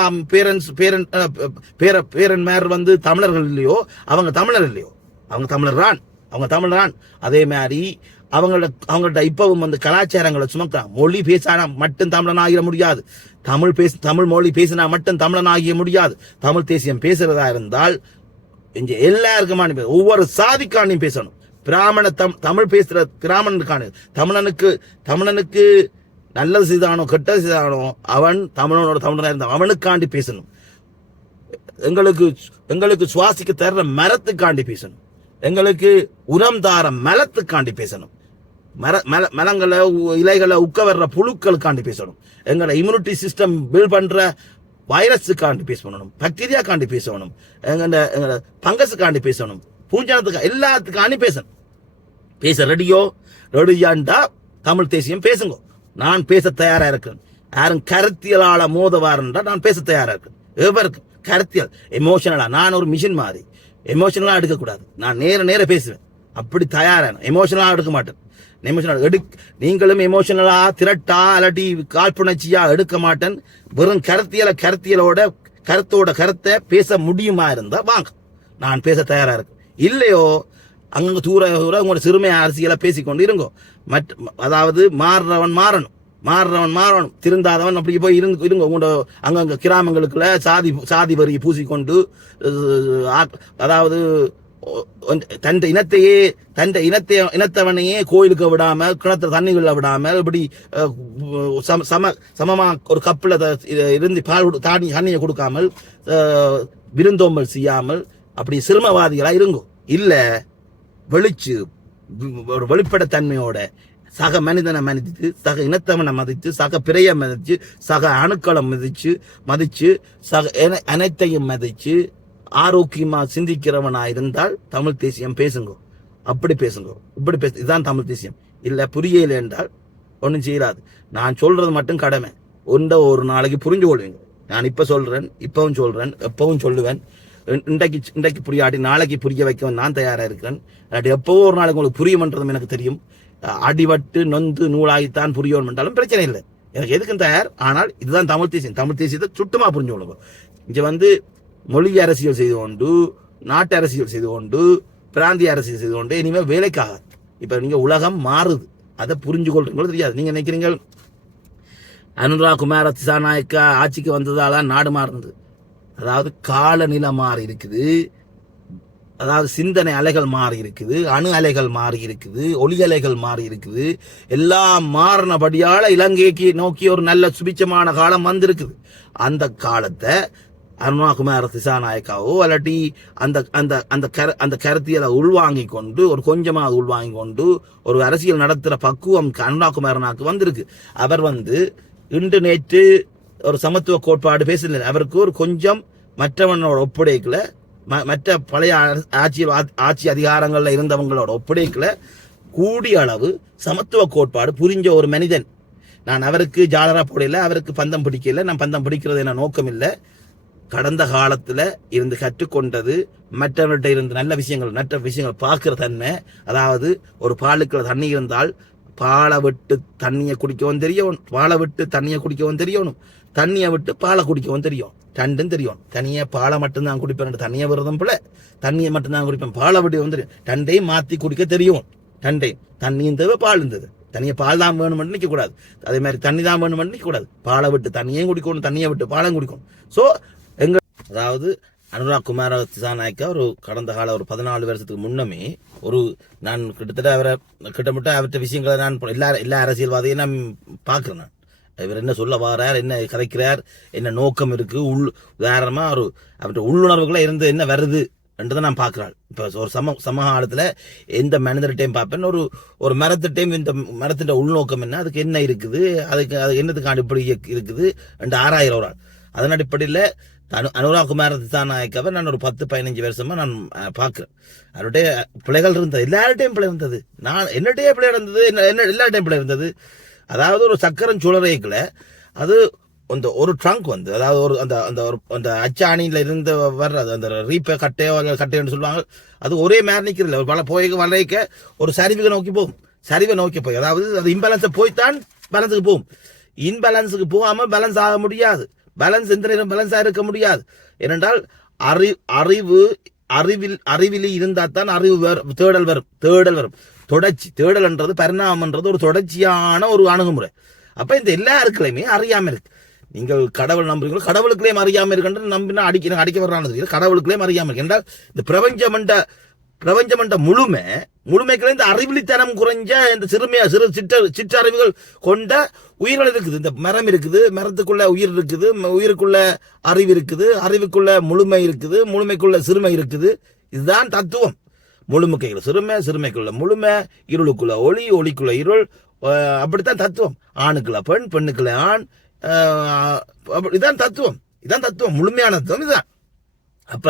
பேரன் மேர் தமிழர்கள் இல்லையோ, அவங்க தமிழர் இல்லையோ, அவங்க தமிழர்தான். அதே மாதிரி அவங்கள்ட்ட இப்பவும் கலாச்சாரங்களை சுமக்கிறாங்க. மொழி பேசினா மட்டும் தமிழன் ஆகிட முடியாது. தமிழ் மொழி பேசினா மட்டும் தமிழன் ஆகிய முடியாது. தமிழ் தேசியம் பேசுறதா இருந்தால் இங்க எல்லாருக்குமான ஒவ்வொரு சாதிக்காண்டையும் பேசணும். தமிழ் பேசுற தமிழனுக்கு நல்லது செய்தானோ கெட்டது செய்தானோ அவன் தமிழனா இருந்தான் அவனுக்காண்டி பேசணும். எங்களுக்கு சுவாசிக்க தர்ற மரத்துக்காண்டி பேசணும். எங்களுக்கு உரம் தார மலத்துக்காண்டி பேசணும். மரங்களை இலைகளை உக்க வர்ற புழுக்களுக்காண்டி பேசணும். எங்களோட இம்யூனிட்டி சிஸ்டம் பில்ட் பண்ற வைரஸுக்காண்டி பேசணும், பாக்டீரியாக்காண்டி பேசணும், எங்களோட பங்கஸுக்காண்டி பேசணும், பூஞ்சானத்துக்கு எல்லாத்துக்காண்டி பேசணும். ரெடியாண்டா தமிழ் தேசியம் பேசுங்க. நான் பேச தயாரா இருக்கேன். யாரும் கருத்தியலால மோதவாருன்றா நான் பேச தயாரா இருக்கேன். எவருக்கு கருத்தியல் எமோஷனலா நான் ஒரு மிஷின் மாதிரி எமோஷனலா எடுக்கக்கூடாது. நான் நேர பேசுவேன். அப்படி தயாரான எமோஷனலா எடுக்க மாட்டேன். நீங்களும் எமோஷனலா திரட்டா அல்லாட்டி காழ்ப்புணர்ச்சியா எடுக்க மாட்டேன். வெறும் கருத்தை பேச முடியுமா இருந்தா வாங்க, நான் பேச தயாரா இருக்கேன். இல்லையோ அங்க தூர உங்களோட சிறுமை அரசியலை பேசிக்கொண்டு இருங்கோ. அதாவது மாறுறவன் மாறணும், திருந்தாதவன் அப்படி போய் இருங்க. உங்களோட அங்கங்க கிராமங்களுக்குள்ள சாதி வரி பூசிக்கொண்டு, அதாவது தன் இனத்தவனையே கோயிலுக்கு விடாம, கிணத்துல தண்ணிகளில் விடாம, இப்படி சமமா ஒரு கப்பில் இருந்து தண்ணியை கொடுக்காமல், விருந்தோம்பல் செய்யாமல் அப்படி சிறுமவாதிகளா இருங்கோ. இல்ல ஒரு வெளிப்படைத்தன்மையோட சக மனிதனை மதித்து, சக இனத்தவனை மதித்து, சக பிறைய மதிச்சு, சக அணுக்களை மதிச்சு சக அனைத்தையும் மதிச்சு ஆரோக்கியமா சிந்திக்கிறவனா இருந்தால் தமிழ் தேசியம் பேசுங்க. அப்படி பேசுங்க, இப்படி இதுதான் தமிழ் தேசியம். இல்ல புரியல என்றால் ஒன்றும் செய்யலாது. நான் சொல்றது மட்டும் கடமை. ஒரு நாளைக்கு புரிஞ்சு கொள்வீங்க. நான் இப்ப சொல்றேன், இப்பவும் சொல்றேன், எப்பவும் சொல்லுவேன். இன்றைக்கு புரியாட்டி நாளைக்கு புரிய வைக்க நான் தயாரா இருக்கிறேன். எப்பவோ ஒரு நாளைக்கு உங்களுக்கு புரியும்ன்றதும் எனக்கு தெரியும். அடிபட்டு நொந்து நூலாகித்தான் புரியும் என்றாலும் பிரச்சனை இல்லை, எனக்கு எதுக்கும் தயார். ஆனால் இதுதான் தமிழ் தேசியம். தமிழ் தேசியத்தை சுத்தமா புரிஞ்சு கொள்ளுங்க. இங்க மொழி அரசியல் செய்து கொண்டு, நாட்டு அரசியல் செய்து கொண்டு, பிராந்திய அரசியல் செய்து கொண்டு இனிமேல் வேலைக்காக. இப்ப நீங்க உலகம் மாறுது, அதை புரிஞ்சு கொள்றீங்களோ தெரியாது. நீங்க நினைக்கிறீங்க அனுரா குமார திசாநாயக்கா ஆட்சிக்கு வந்ததால நாடு மாறுனது. அதாவது காலநிலை மாறி இருக்குது, அதாவது சிந்தனை அலைகள் மாறி இருக்குது, அணு அலைகள் மாறி இருக்குது, ஒளி அலைகள் மாறி இருக்குது. எல்லாம் மாறினபடியால இலங்கைக்கு நோக்கி ஒரு நல்ல சுபிச்சமான காலம் வந்திருக்குது. அந்த காலத்தை அருணாகுமார திசாநாயக்காவோ அல்லாட்டி அந்த கருத்தியலை உள்வாங்கி கொண்டு, ஒரு கொஞ்சமாக உள்வாங்கி கொண்டு ஒரு அரசியல் நடத்துகிற பக்குவம் அருணாகுமாரனாக்கு வந்திருக்கு. அவர் இன்று நேற்று ஒரு சமத்துவ கோட்பாடு பேசல. அவருக்கு ஒரு கொஞ்சம் மற்றவனோட ஒப்படைக்கல, மற்ற பழைய ஆட்சி அதிகாரங்கள்ல இருந்தவங்களோட ஒப்படைக்கல கூடிய அளவு சமத்துவ கோட்பாடு புரிஞ்ச ஒரு மனிதன். நான் அவருக்கு ஜாலரா போடல, அவருக்கு பந்தம் பிடிக்கல. நான் பந்தம் பிடிக்கிறது என்ன நோக்கம் இல்லை. கடந்த காலத்துல இருந்து கற்றுக்கொண்டது, மற்றவர்கிட்ட இருந்து நல்ல விஷயங்கள் பார்க்கிற தன்மை. அதாவது ஒரு பாலுக்குள்ள தண்ணி இருந்தால் பாலை விட்டு தண்ணியை குடிக்கவும் தெரியணும், பாலை விட்டு தண்ணியை குடிக்கவும் தெரியணும், தண்ணியை விட்டு பாலை குடிக்கவும் தெரியும். ரெண்டும் தெரியும். தனியை பாலை மட்டும்தான் குடிப்பேன், தண்ணியை விரதம் போல தண்ணியை மட்டும்தான் குடிப்பேன், பாலை விட்டு தெரியும். ரெண்டையும் மாற்றி குடிக்க தெரியும். தண்ணியும் தேவை, பால் இருந்தது. தனியை பால் தான் வேணும் நிற்க கூடாது, அதே மாதிரி தண்ணி தான் வேணும் நிற்க கூடாது. பாலை விட்டு தண்ணியும் குடிக்கணும், தண்ணியை விட்டு பாலம் குடிக்கணும். ஸோ அதாவது அனுரா குமார திசாநாயக்கா ஒரு கடந்த கால ஒரு 14 வருஷத்துக்கு முன்னமே நான் கிட்டத்தட்ட அவர்கிட்ட விஷயங்களை நான் எல்லா அரசியல்வாதியும் நான் பார்க்கிறேன். நான் இவர் என்ன சொல்ல வாரார், என்ன கதைக்கிறார், என்ன நோக்கம் இருக்கு, உதாரணமா அவர்கிட்ட உள்ளுணர்வுகளை இருந்து என்ன வருது என்றதை நான் பார்க்கிறாள். இப்போ ஒரு சமகாலத்துல எந்த மனிதர்கிட்டையும் பார்ப்பேன், ஒரு மரத்திட்டையும் இந்த மரத்தின் உள்நோக்கம் என்ன, அதுக்கு என்ன இருக்குது, அது என்னதுக்கான இப்படி இருக்குது என்று ஆராயிரம். அதன் அடிப்படையில் அனுரா குமார திசாநாயக்காவை நான் ஒரு 10-15 வருஷமா நான் பார்க்கிறேன். அவருடைய பிள்ளைகள் இருந்தது, எல்லார்ட்டையும் பிள்ளை இருந்தது, நான் என்னட்டையே பிள்ளை இருந்தது, எல்லார்ட்டையும் பிள்ளை இருந்தது. அதாவது ஒரு சக்கரம் சுழறைக்குள்ள அது ஒரு ட்ரங்க் அதாவது ஒரு அந்த அச்சாணியில இருந்து வர்றது, அந்த ரீப்பை கட்டையோன்னு சொல்லுவாங்க, அது ஒரே மாதிரி நிற்கிறது. ஒரு பல வளைக்க ஒரு சரிவை நோக்கி போய், அதாவது அது இம்பேலன்ஸை போய்த்தான் பேலன்ஸுக்கு போகும். இன்பேலன்ஸுக்கு போகாமல் பேலன்ஸ் ஆக முடியாது. பேலன்ஸ் எந்த நேரம் பேலன்ஸா இருக்க முடியாது. ஏனென்றால் அறிவில் இருந்தா தான் தேடல் வரும். தேடல் என்றது பரிணாமன்றது ஒரு தொடர்ச்சியான ஒரு அணுகுமுறை. அப்ப இந்த எல்லாருக்குமே அறியாம இருக்கு. நீங்கள் கடவுள் நம்புறீங்களோ, கடவுளுக்குள்ளேயும் அறியாம இருக்குன்னு நம்பினா அடிக்க வர்றானது கடவுளுக்குள்ளேயும் அறியாம இருக்கு. என்றால் இந்த பிரபஞ்சமண்ட முழுமை முழுமைக்குள்ள இந்த அறிவிலித்தனம் குறைஞ்ச இந்த சிற்றறிவுகள் கொண்ட உயிர்கள் இருக்குது. இந்த மரம் இருக்குது, மரத்துக்குள்ள உயிர் இருக்குது, உயிருக்குள்ள அறிவு இருக்குது, அறிவுக்குள்ள முழுமை இருக்குது, முழுமைக்குள்ள சிறுமை இருக்குது. இதுதான் தத்துவம். முழுமைக்குள்ள சிறுமை, சிறுமைக்குள்ள முழுமை, இருளுக்குள்ள ஒளி, ஒளிக்குள்ள இருள். அப்படித்தான் தத்துவம். ஆணுக்குள்ள பெண், பெண்ணுக்குள்ள ஆண். இதான் தத்துவம். இதான் தத்துவம். முழுமையான தத்துவம் இதுதான். அப்ப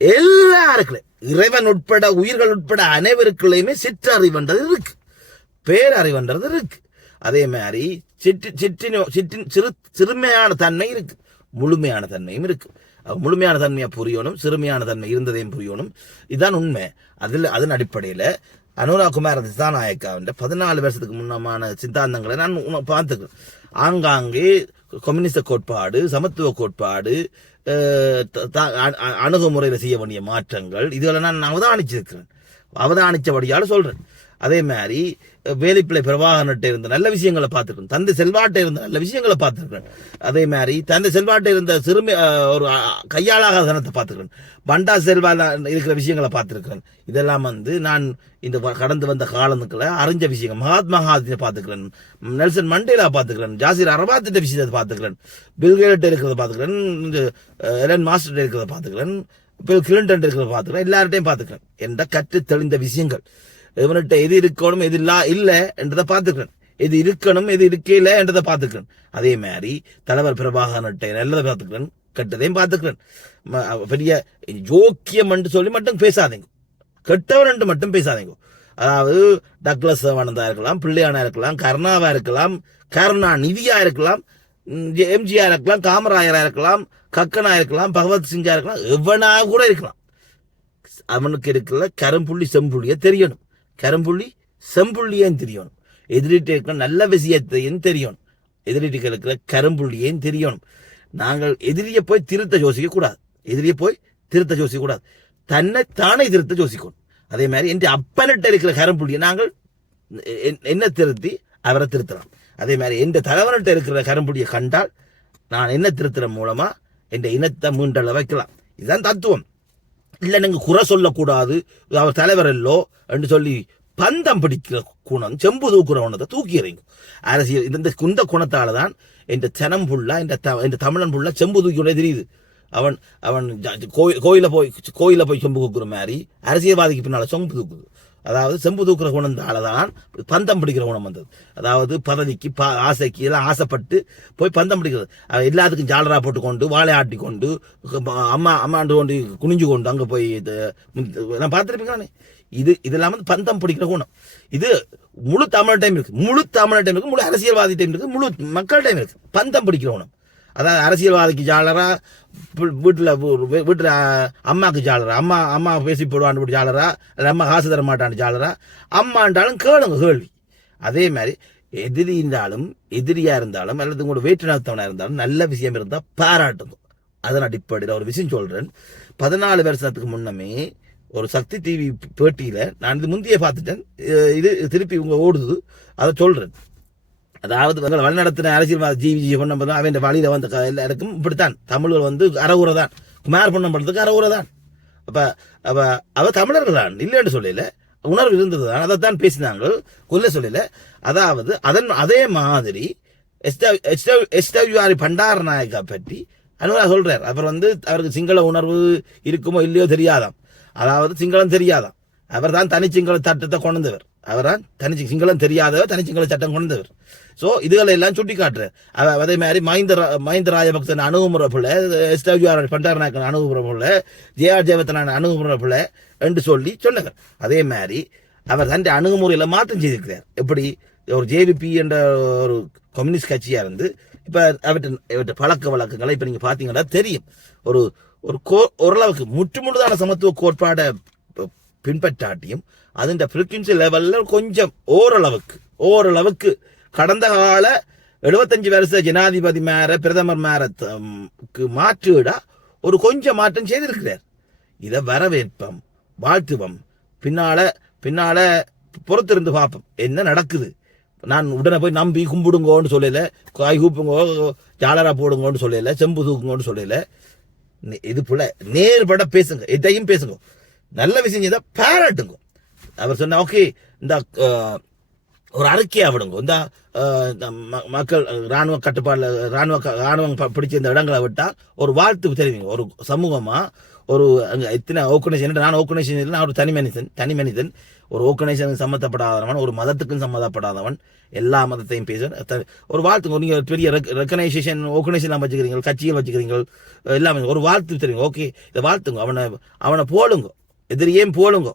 எல்லாருக்குள்ள இறைவன் உட்பட உயிர்கள் உட்பட அனைவருக்குள்ளயுமே சிற்றறிவுன்றது இருக்கு, பேரறிவுன்றது இருக்கு. அதே மாதிரி சிறுமையான தன்மை இருக்கு, முழுமையான தன்மையும் இருக்கு. முழுமையான தன்மையை புரியணும், சிறுமையான தன்மை இருந்ததையும் புரியணும். இதுதான் உண்மை. அதன் அடிப்படையில் அனுராகுமார திசாநாயக்காவின் 14 வருஷத்துக்கு முன்னமான சித்தாந்தங்களை நான் பார்த்துக்கிறேன். ஆங்காங்கே கம்யூனிஸ்ட கோட்பாடு, சமத்துவ கோட்பாடு, அணுகுமுறையில் செய்ய வேண்டிய மாற்றங்கள், இதுகளை நான் அவதானிச்சபடியால் சொல்றேன். அதே மாதிரி வேலிப்பிள்ளை பிரபாகரன்ட்ட இருந்த நல்ல விஷயங்களை பார்த்துருக்கேன், தந்தை செல்வாட்டை இருந்த நல்ல விஷயங்களை பார்த்துருக்கேன். அதே மாதிரி தந்தை செல்வாட்டை இருந்த சிறுமி ஒரு கையாளாக தனத்தை பார்த்துருக்கேன், பண்டா செல்வா இருக்கிற விஷயங்களை பார்த்துருக்கிறேன். இதெல்லாம் நான் இந்த கடந்து வந்த காலத்துக்குள்ள அறிஞ்ச விஷயங்கள். மகாத்மா காந்தியை பார்த்துக்கிறேன், நெல்சன் மண்டேலா பார்த்துக்கிறேன், ஜாசிர் அரபாத்திட்ட விஷயத்தை பார்த்துக்கிறேன், பில்கேட் இருக்கிறத பார்த்துக்கிறேன், எலன் மாஸ்டர் இருக்கிறத பார்த்துக்கிறேன், பில் கிளின்டன் இருக்கிறத பார்த்துக்கிறேன். எல்லார்ட்டையும் பார்த்துக்கிறேன். என்ற கற்று தெளிந்த விஷயங்கள். இவன்கிட்ட எது இருக்கணும் எது இல்லை என்றதை பார்த்துக்கிறேன், எது இருக்கணும் எது இருக்கல என்றதை பார்த்துக்கிறேன். அதே மாதிரி தலைவர் பிரபாகரன்ட்ட நல்லதை பார்த்துக்கிறேன், கெட்டதையும் பார்த்துக்கிறேன். பெரிய ஜோக்கியம் என்று சொல்லி மட்டும் பேசாதீங்க, கெட்டவன் என்று மட்டும் பேசாதீங்க. அதாவது டக்ளஸ் ஆனந்தா இருக்கலாம், பிள்ளையானா இருக்கலாம், கருணாவா இருக்கலாம், கருணாநிதியா இருக்கலாம், எம்ஜிஆர் இருக்கலாம், காமராயரா இருக்கலாம், கக்கனா இருக்கலாம், பகவத் சிங்கா இருக்கலாம், எவனா கூட இருக்கலாம். அவனுக்கு இருக்கிற கரும்புள்ளி செம்புள்ளிய தெரியணும், கரும்புள்ளி செம்புள்ளியும் தெரியணும். எதிரிட்டு இருக்கிற நல்ல விஷயத்தையும் தெரியணும், எதிரிட்டு இருக்கிற கரும்புள்ளியையும் தெரியணும். நாங்கள் எதிரியை போய் திருத்த யோசிக்க கூடாது, எதிரியை போய் திருத்த யோசிக்க கூடாது, தன்னை தானே திருத்த யோசிக்கணும். அதே மாதிரி என் அப்பனிட்ட இருக்கிற கரும்புள்ளியை நாங்கள் என்ன திருத்தி அவரை திருத்தலாம். அதே மாதிரி என் தலைவனிட்ட இருக்கிற கரும்புள்ளியை கண்டால் நான் என்ன திருத்துற மூலமா என் இனத்தை மீண்டள வைக்கலாம். இதுதான் தத்துவம். இல்லை நீங்கள் குறை சொல்லக்கூடாது, அவர் தலைவர் இல்லோ என்று சொல்லி பந்தம் பிடிக்கிற குணம், செம்பு தூக்குற குணத்தை தூக்கி எறிங்க. அரசியல் இந்த குந்த குணத்தால தான் என் சனம் புள்ள, என் தமிழன் புள்ள செம்பு தூக்கி கொண்டே தெரியுது. அவன் அவன் கோயில போய் செம்பு தூக்குற மாதிரி அரசியல்வாதிக்கு பின்னால செம்பு தூக்குது. அதாவது செம்பு தூக்குற குணத்தால தான் பந்தம் பிடிக்கிற குணம் வந்தது. அதாவது பதவிக்கு ஆசைக்கு எல்லாம் ஆசைப்பட்டு போய் பந்தம் பிடிக்கிறது. எல்லாத்துக்கும் ஜாலரா போட்டு கொண்டு வாழை ஆட்டி கொண்டு அம்மாண்டு கொண்டு குனிஞ்சு கொண்டு அங்கே போய் நான் பார்த்துருப்பீங்க. இது இல்லாமல் பந்தம் பிடிக்கிற குணம் இது முழு தமிழ் டைம் இருக்கு, முழு தமிழ் டைம் இருக்கு, முழு அரசியல்வாதி டைம் இருக்கு, முழு மக்கள் டைம் இருக்கு. பந்தம் பிடிக்கிற குணம். அதாவது அரசியல்வாதிக்கு ஜாலரா, வீட்டில் அம்மாவுக்கு ஜாலரா, அம்மா பேசி போடுவான்னு ஜாலரா, அம்மா காசு தர மாட்டான்னு ஜாலரா, அம்மாண்டாலும் கேளுங்க கேள்வி. அதே மாதிரி எதிரி இருந்தாலும், எதிரியா இருந்தாலும் அல்லது உங்களோட வேற்றுநத்தவனா இருந்தாலும் நல்ல விஷயம் இருந்தால் பாராட்டுங்க. அதன் அடிப்படையில் ஒரு விஷயம் சொல்றேன். 14 வருஷத்துக்கு முன்னமே ஒரு சக்தி டிவி பேட்டியில நான் இது முந்தைய பார்த்துட்டேன், இது திருப்பி உங்க ஓடுது, அதை சொல்றேன். அதாவது வழிநடத்தின அரசியல்வாதி ஜிவி பொன்னம்பலம் அவன் வழியில வந்து எல்லாருக்கும் இப்படித்தான் தமிழர்கள் அறவுரை தான், குமார் பொன்னம்பலத்துக்கு அறவுரை தான். அவ தமிழர்கள் தான் இல்லைன்னு சொல்லல, உணர்வு இருந்தது தான், அதைத்தான் பேசினாங்க, கொல்ல சொல்லல. அதாவது அதே மாதிரி எஸ்டபிள்யூஆர் பண்டாரநாயக்கா பற்றி அனுரா சொல்றார். அவர் அவருக்கு சிங்கள உணர்வு இருக்குமோ இல்லையோ தெரியாதாம், அதாவது சிங்களம் தெரியாதாம். அவர் தான் தனிச்சிங்கள சட்டத்தை கொண்டவர், அவர் தான் சிங்களம் தெரியாதவர் தனிச்சிங்கள சட்டம் கொண்டவர். ஸோ இதுகளை எல்லாம் சுட்டி காட்டுறார். அதே மாதிரி மஹிந்த ராஜபக்சன் அணுகுமுறை பிள்ளை, எஸ்டபிள்யூஆர் பண்டாரநாயக்கன் அணுகுமுறை பிள்ளை, ஜேஆர் ஜெயவர்தன அணுகுமுறை பிள்ளை என்று சொன்னாங்க. அதே மாதிரி அவர் தன் அணுகுமுறையில மாற்றம் செய்திருக்கிறார். எப்படி ஒரு ஜேவிபி என்ற ஒரு கம்யூனிஸ்ட் கட்சியா இருந்து இப்ப அவற்றை பழக்க வழக்கங்களை இப்ப நீங்க பாத்தீங்கன்னா தெரியும். ஓரளவுக்கு முற்றுமுழுதான சமத்துவ கோட்பாடை பின்பற்றாட்டியும் அதன் ஃப்ரீக்வன்சி லெவல்ல கொஞ்சம் ஓரளவுக்கு கடந்த கால 75 வருஷ ஜனாதிபதி மேர பிரதமர் மேரக்கு மாற்றுவிடா ஒரு கொஞ்சம் மாற்றம் செய்திருக்கிறார். இதை வரவேற்பம், வாழ்த்துவம். பின்னால பொறுத்திருந்து பார்ப்போம் என்ன நடக்குது. நான் உடனே போய் நம்பி கும்பிடுங்கன்னு சொல்லல, காய் கூப்புங்கோ, ஜாலரா போடுங்கன்னு சொல்லல, செம்பு தூக்குங்கன்னு சொல்லல. இது போல நேர்பட பேசுங்க, எதையும் பேசுங்க, நல்ல விஷயம் செய்தா பாராட்டுங்க. அவர் சொன்ன ஓகே இந்த ஒரு அறிக்கையா விடுங்க இந்த மக்கள் ராணுவ கட்டுப்பாடுல ராணுவம் பிடிச்ச இந்த இடங்களை விட்டா ஒரு வாழ்த்து தெரிவிங்க. ஒரு சமூகமா ஒரு எத்தனை ஆர்கனைசேஷன், நான் ஆர்கனைசேஷன் இல்லை, நான் ஒரு தனி மனிதன், ஒரு ஆர்கனைசேஷனுக்கு சம்மந்தப்படாதவன், ஒரு மதத்துக்கும் சம்மந்தப்படாதவன், எல்லா மதத்தையும் பேச ஒரு வாழ்த்து. நீங்க பெரிய ரெக்கனைசேஷன் ஆர்கனைசேஷன் வச்சுக்கிறீங்க, கட்சிகள் வச்சுக்கிறீங்க, எல்லாமே ஒரு வாழ்த்து தெரியுங்க. ஓகே, இதை வாழ்த்துங்க, அவனை போடுங்க, எதிரியும் போடுங்க.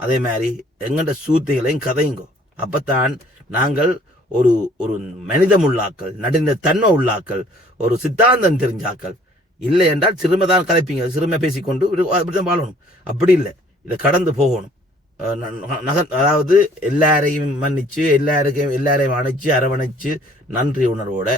அதே மாதிரி எங்கள்ட சூத்திகளையும் கதையுங்க. அப்பத்தான் நாங்கள் ஒரு ஒரு மனிதம் உள்ளாக்கள், நடுந்த தன்மை உள்ளாக்கள், ஒரு சித்தாந்தம் தெரிஞ்சாக்கள். இல்லை என்றால் சிறுமை தான் கதைப்பீங்க, சிறுமை பேசிக்கொண்டு அப்படிதான் வாழணும். அப்படி இல்லை, இதை கடந்து போகணும். அதாவது எல்லாரையும் மன்னிச்சு எல்லாரையும் அணைச்சு அரவணைச்சு நன்றி உணர்வோட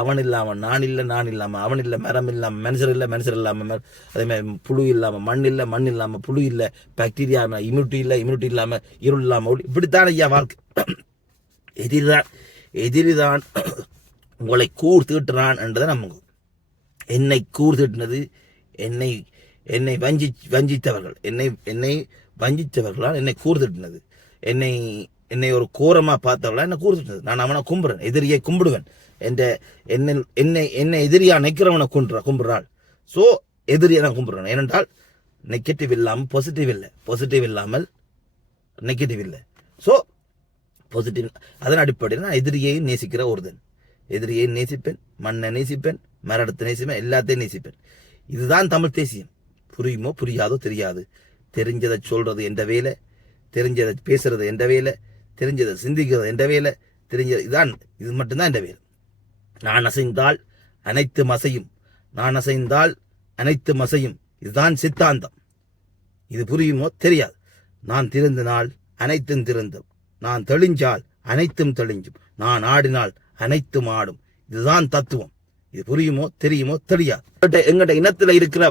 அவன் இல்லாம நான் இல்லை, நான் இல்லாம அவன் இல்லை, மரம் இல்லாம மனுஷர் இல்லை, மனுஷர் இல்லாம அதே மாதிரி புழு இல்லாம மண் இல்லை, மண் இல்லாம புழு இல்லை, பாக்டீரியா இம்யூனிட்டி இல்லாம இருள் இல்லாம இப்படித்தான் ஐயா வாழ்க்கை. எதிரிதான் உங்களை கூர் தீட்டுறான் என்றதை நம்புங்க. என்னை கூர் தீட்டினது என்னை வஞ்சித்தவர்கள், என்னை வஞ்சித்தவர்களால் என்னை கூர்திட்டினது, என்னை ஒரு கோரமா பார்த்தவர்களா என்ன கூர்திட்டினது. நான் அவனை கும்பிடுறேன், எதிரியை கும்பிடுவேன். என்னை எதிரியா நிற்கிறவனை கும்பிடுறாள். ஸோ எதிரியை நான் கும்பிடுறேன். ஏனென்றால் நெகட்டிவ் இல்லாமல் பாசிட்டிவ் இல்லை, பாசிட்டிவ் இல்லாமல் நெகட்டிவ் இல்லை. ஸோ பாசிட்டிவ், அதன் அடிப்படையில் நான் எதிரியையும் நேசிக்கிற ஒருதன். எதிரியை நேசிப்பேன், மண்ணை நேசிப்பேன், மரத்தை நேசிப்பேன், எல்லாத்தையும் நேசிப்பேன். இதுதான் தமிழ் தேசியம். புரியுமோ புரியாதோ தெரியாது, தெரிஞ்சதை சொல்றது என்ற வேலை, தெரிஞ்சதை பேசுறது என்ற வேலை, தெரிஞ்சதை சிந்திக்கிறது என்ற வேலை, தெரிஞ்சது இது மட்டும்தான் என்ற வேலை. நான் அசைந்தால் அனைத்து மசையும், நான் அசைந்தால் அனைத்து மசையும், இதுதான் சித்தாந்தம். இது புரியுமோ தெரியாது. நான் திருந்தினால் அனைத்தும் திருந்தும், நான் தெளிஞ்சால் அனைத்தும் தெளிஞ்சும், நான் ஆடினால் அனைத்தும் ஆடும். இதுதான் தத்துவம். இது புரியுமோ தெரியுமோ தெரியாது. எங்கள்கிட்ட இனத்துல இருக்கிற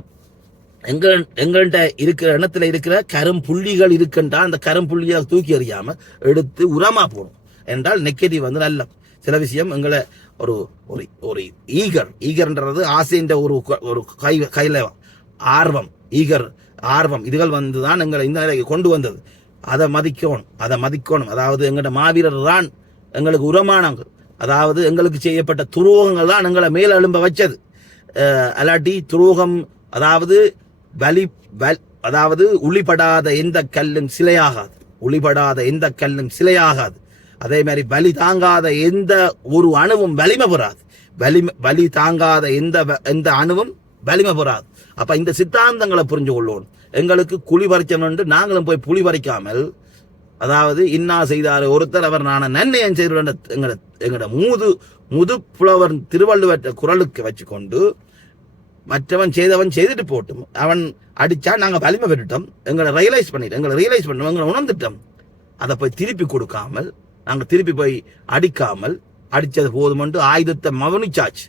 எங்கள்கிட்ட இருக்கிற இனத்துல இருக்கிற கரும்புள்ளிகள் இருக்கின்றா, அந்த கரும்புள்ளியை தூக்கி எறியாம எடுத்து உரமா போடும் என்றால் நெகட்டிவ் நல்ல சில விஷயம் எங்களை ஒரு ஒரு ஈகர்ன்றது ஆசைன்ற ஒரு கையில ஆர்வம், ஆர்வம் இதுகள் வந்துதான் எங்களை இந்த நிலைக்கு கொண்டு வந்தது. அதை மதிக்கணும். அதாவது எங்கள்ட மாவீரர் தான் எங்களுக்கு உரமானவங்க. அதாவது எங்களுக்கு செய்யப்பட்ட துரோகங்கள் தான் எங்களை மேல எழும்ப வச்சது. அல்லாட்டி துரோகம், அதாவது அதாவது உளிபடாத எந்த கல்லும் சிலையாகாது. அதே மாதிரி பலி தாங்காத எந்த ஒரு அணுவும் வலிமை பெறாது. பலி தாங்காத எந்த அணுவும் வலிமை பெறாது. அப்ப இந்த சித்தாந்தங்களை புரிஞ்சு கொள்ளணும். எங்களுக்கு குழி பறிச்சவன் நாங்களும் போய் புலி பறிக்காமல், அதாவது இன்னா செய்தாரு ஒருத்தர் அவர் நான் நன்மையன் செய்த எங்கட முது புலவர் திருவள்ளுவர் குரலுக்கு வச்சுக்கொண்டு மற்றவன் செய்தவன் செய்துட்டு போட்டும், அவன் அடிச்சா நாங்க வலிமை பெற்றுட்டோம், எங்களை ரியலைஸ் பண்ணோம், எங்களை உணர்ந்துட்டோம். அதை போய் திருப்பி கொடுக்காமல், நாங்க திருப்பி போய் அடிக்காமல், அடிச்சது போதுமென்று ஆயுதத்தை மவனிச்சாச்சு.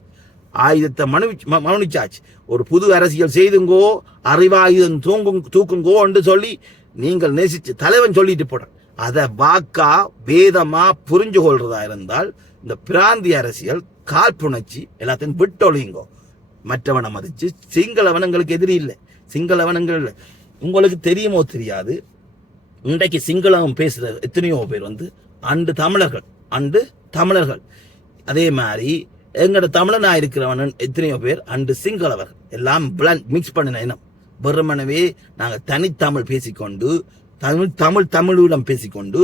ஒரு புது அரசியல் செய்துங்கோ, அறிவாயுதம் தூக்குங்கோ என்று சொல்லி நீங்கள் நேசிச்சு தலைவன் சொல்லிட்டு போட, அதை வாக்கா வேதமா புரிஞ்சு கொள்றதா இருந்தால் இந்த பிராந்திய அரசியல் காழ்ப்புணர்ச்சி எல்லாத்தையும் விட்டொழியுங்கோ. மற்றவனை மதிச்சு சிங்களவன் எங்களுக்கு எதிரி இல்லை, சிங்களவனங்கள் இல்லை. உங்களுக்கு தெரியுமோ தெரியாது, இன்றைக்கு சிங்களவன் பேசுற எத்தனையோ பேர் அண்டு தமிழர்கள். அதே மாதிரி எங்கட தமிழனா இருக்கிறவன் எத்தனையோ பேர் அண்டு சிங்களவர், எல்லாம் மிக்ஸ் பண்ணின இனம். வெறுமனவே நாங்கள் தனித்தமிழ் பேசிக்கொண்டு, தமிழீழம் பேசிக்கொண்டு,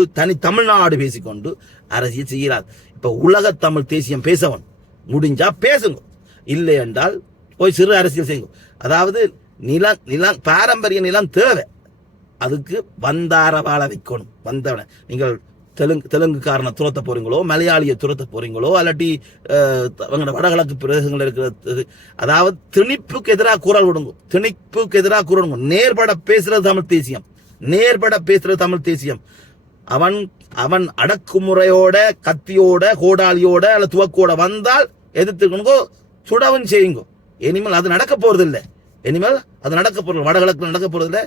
தமிழ்நாடு பேசிக்கொண்டு அரசியல் செய்கிறார். இப்ப உலக தமிழ் தேசியம் பேசவன் முடிஞ்சா பேசுங்க, இல்லை என்றால் போய் சிறு அரசியல் செய்யுங்க. அதாவது நிலம் பாரம்பரிய நிலம் தேவை, அதுக்கு வந்தார வாழ வைக்கணும். வந்தவனை நீங்கள் தெலுங்குக்காரனை துரத்த போறீங்களோ, மலையாளியை துரத்த போறீங்களோ, அல்லாட்டி வடகிழக்கு பிரதேசங்கள் இருக்கிற, அதாவது திணிப்புக்கு எதிராக குரல் விடுங்க. நேர்பட பேசுறது தமிழ் தேசியம். அவன் அடக்குமுறையோட, கத்தியோட, கோடாலியோட அல்ல துவக்கோட வந்தால் எதிர்த்துக்கணுங்கோ, சுடவும் செய்யுங்க. இனிமேல் அது நடக்க போறது இல்லை. வடகிழக்கு நடக்க போறது இல்லை.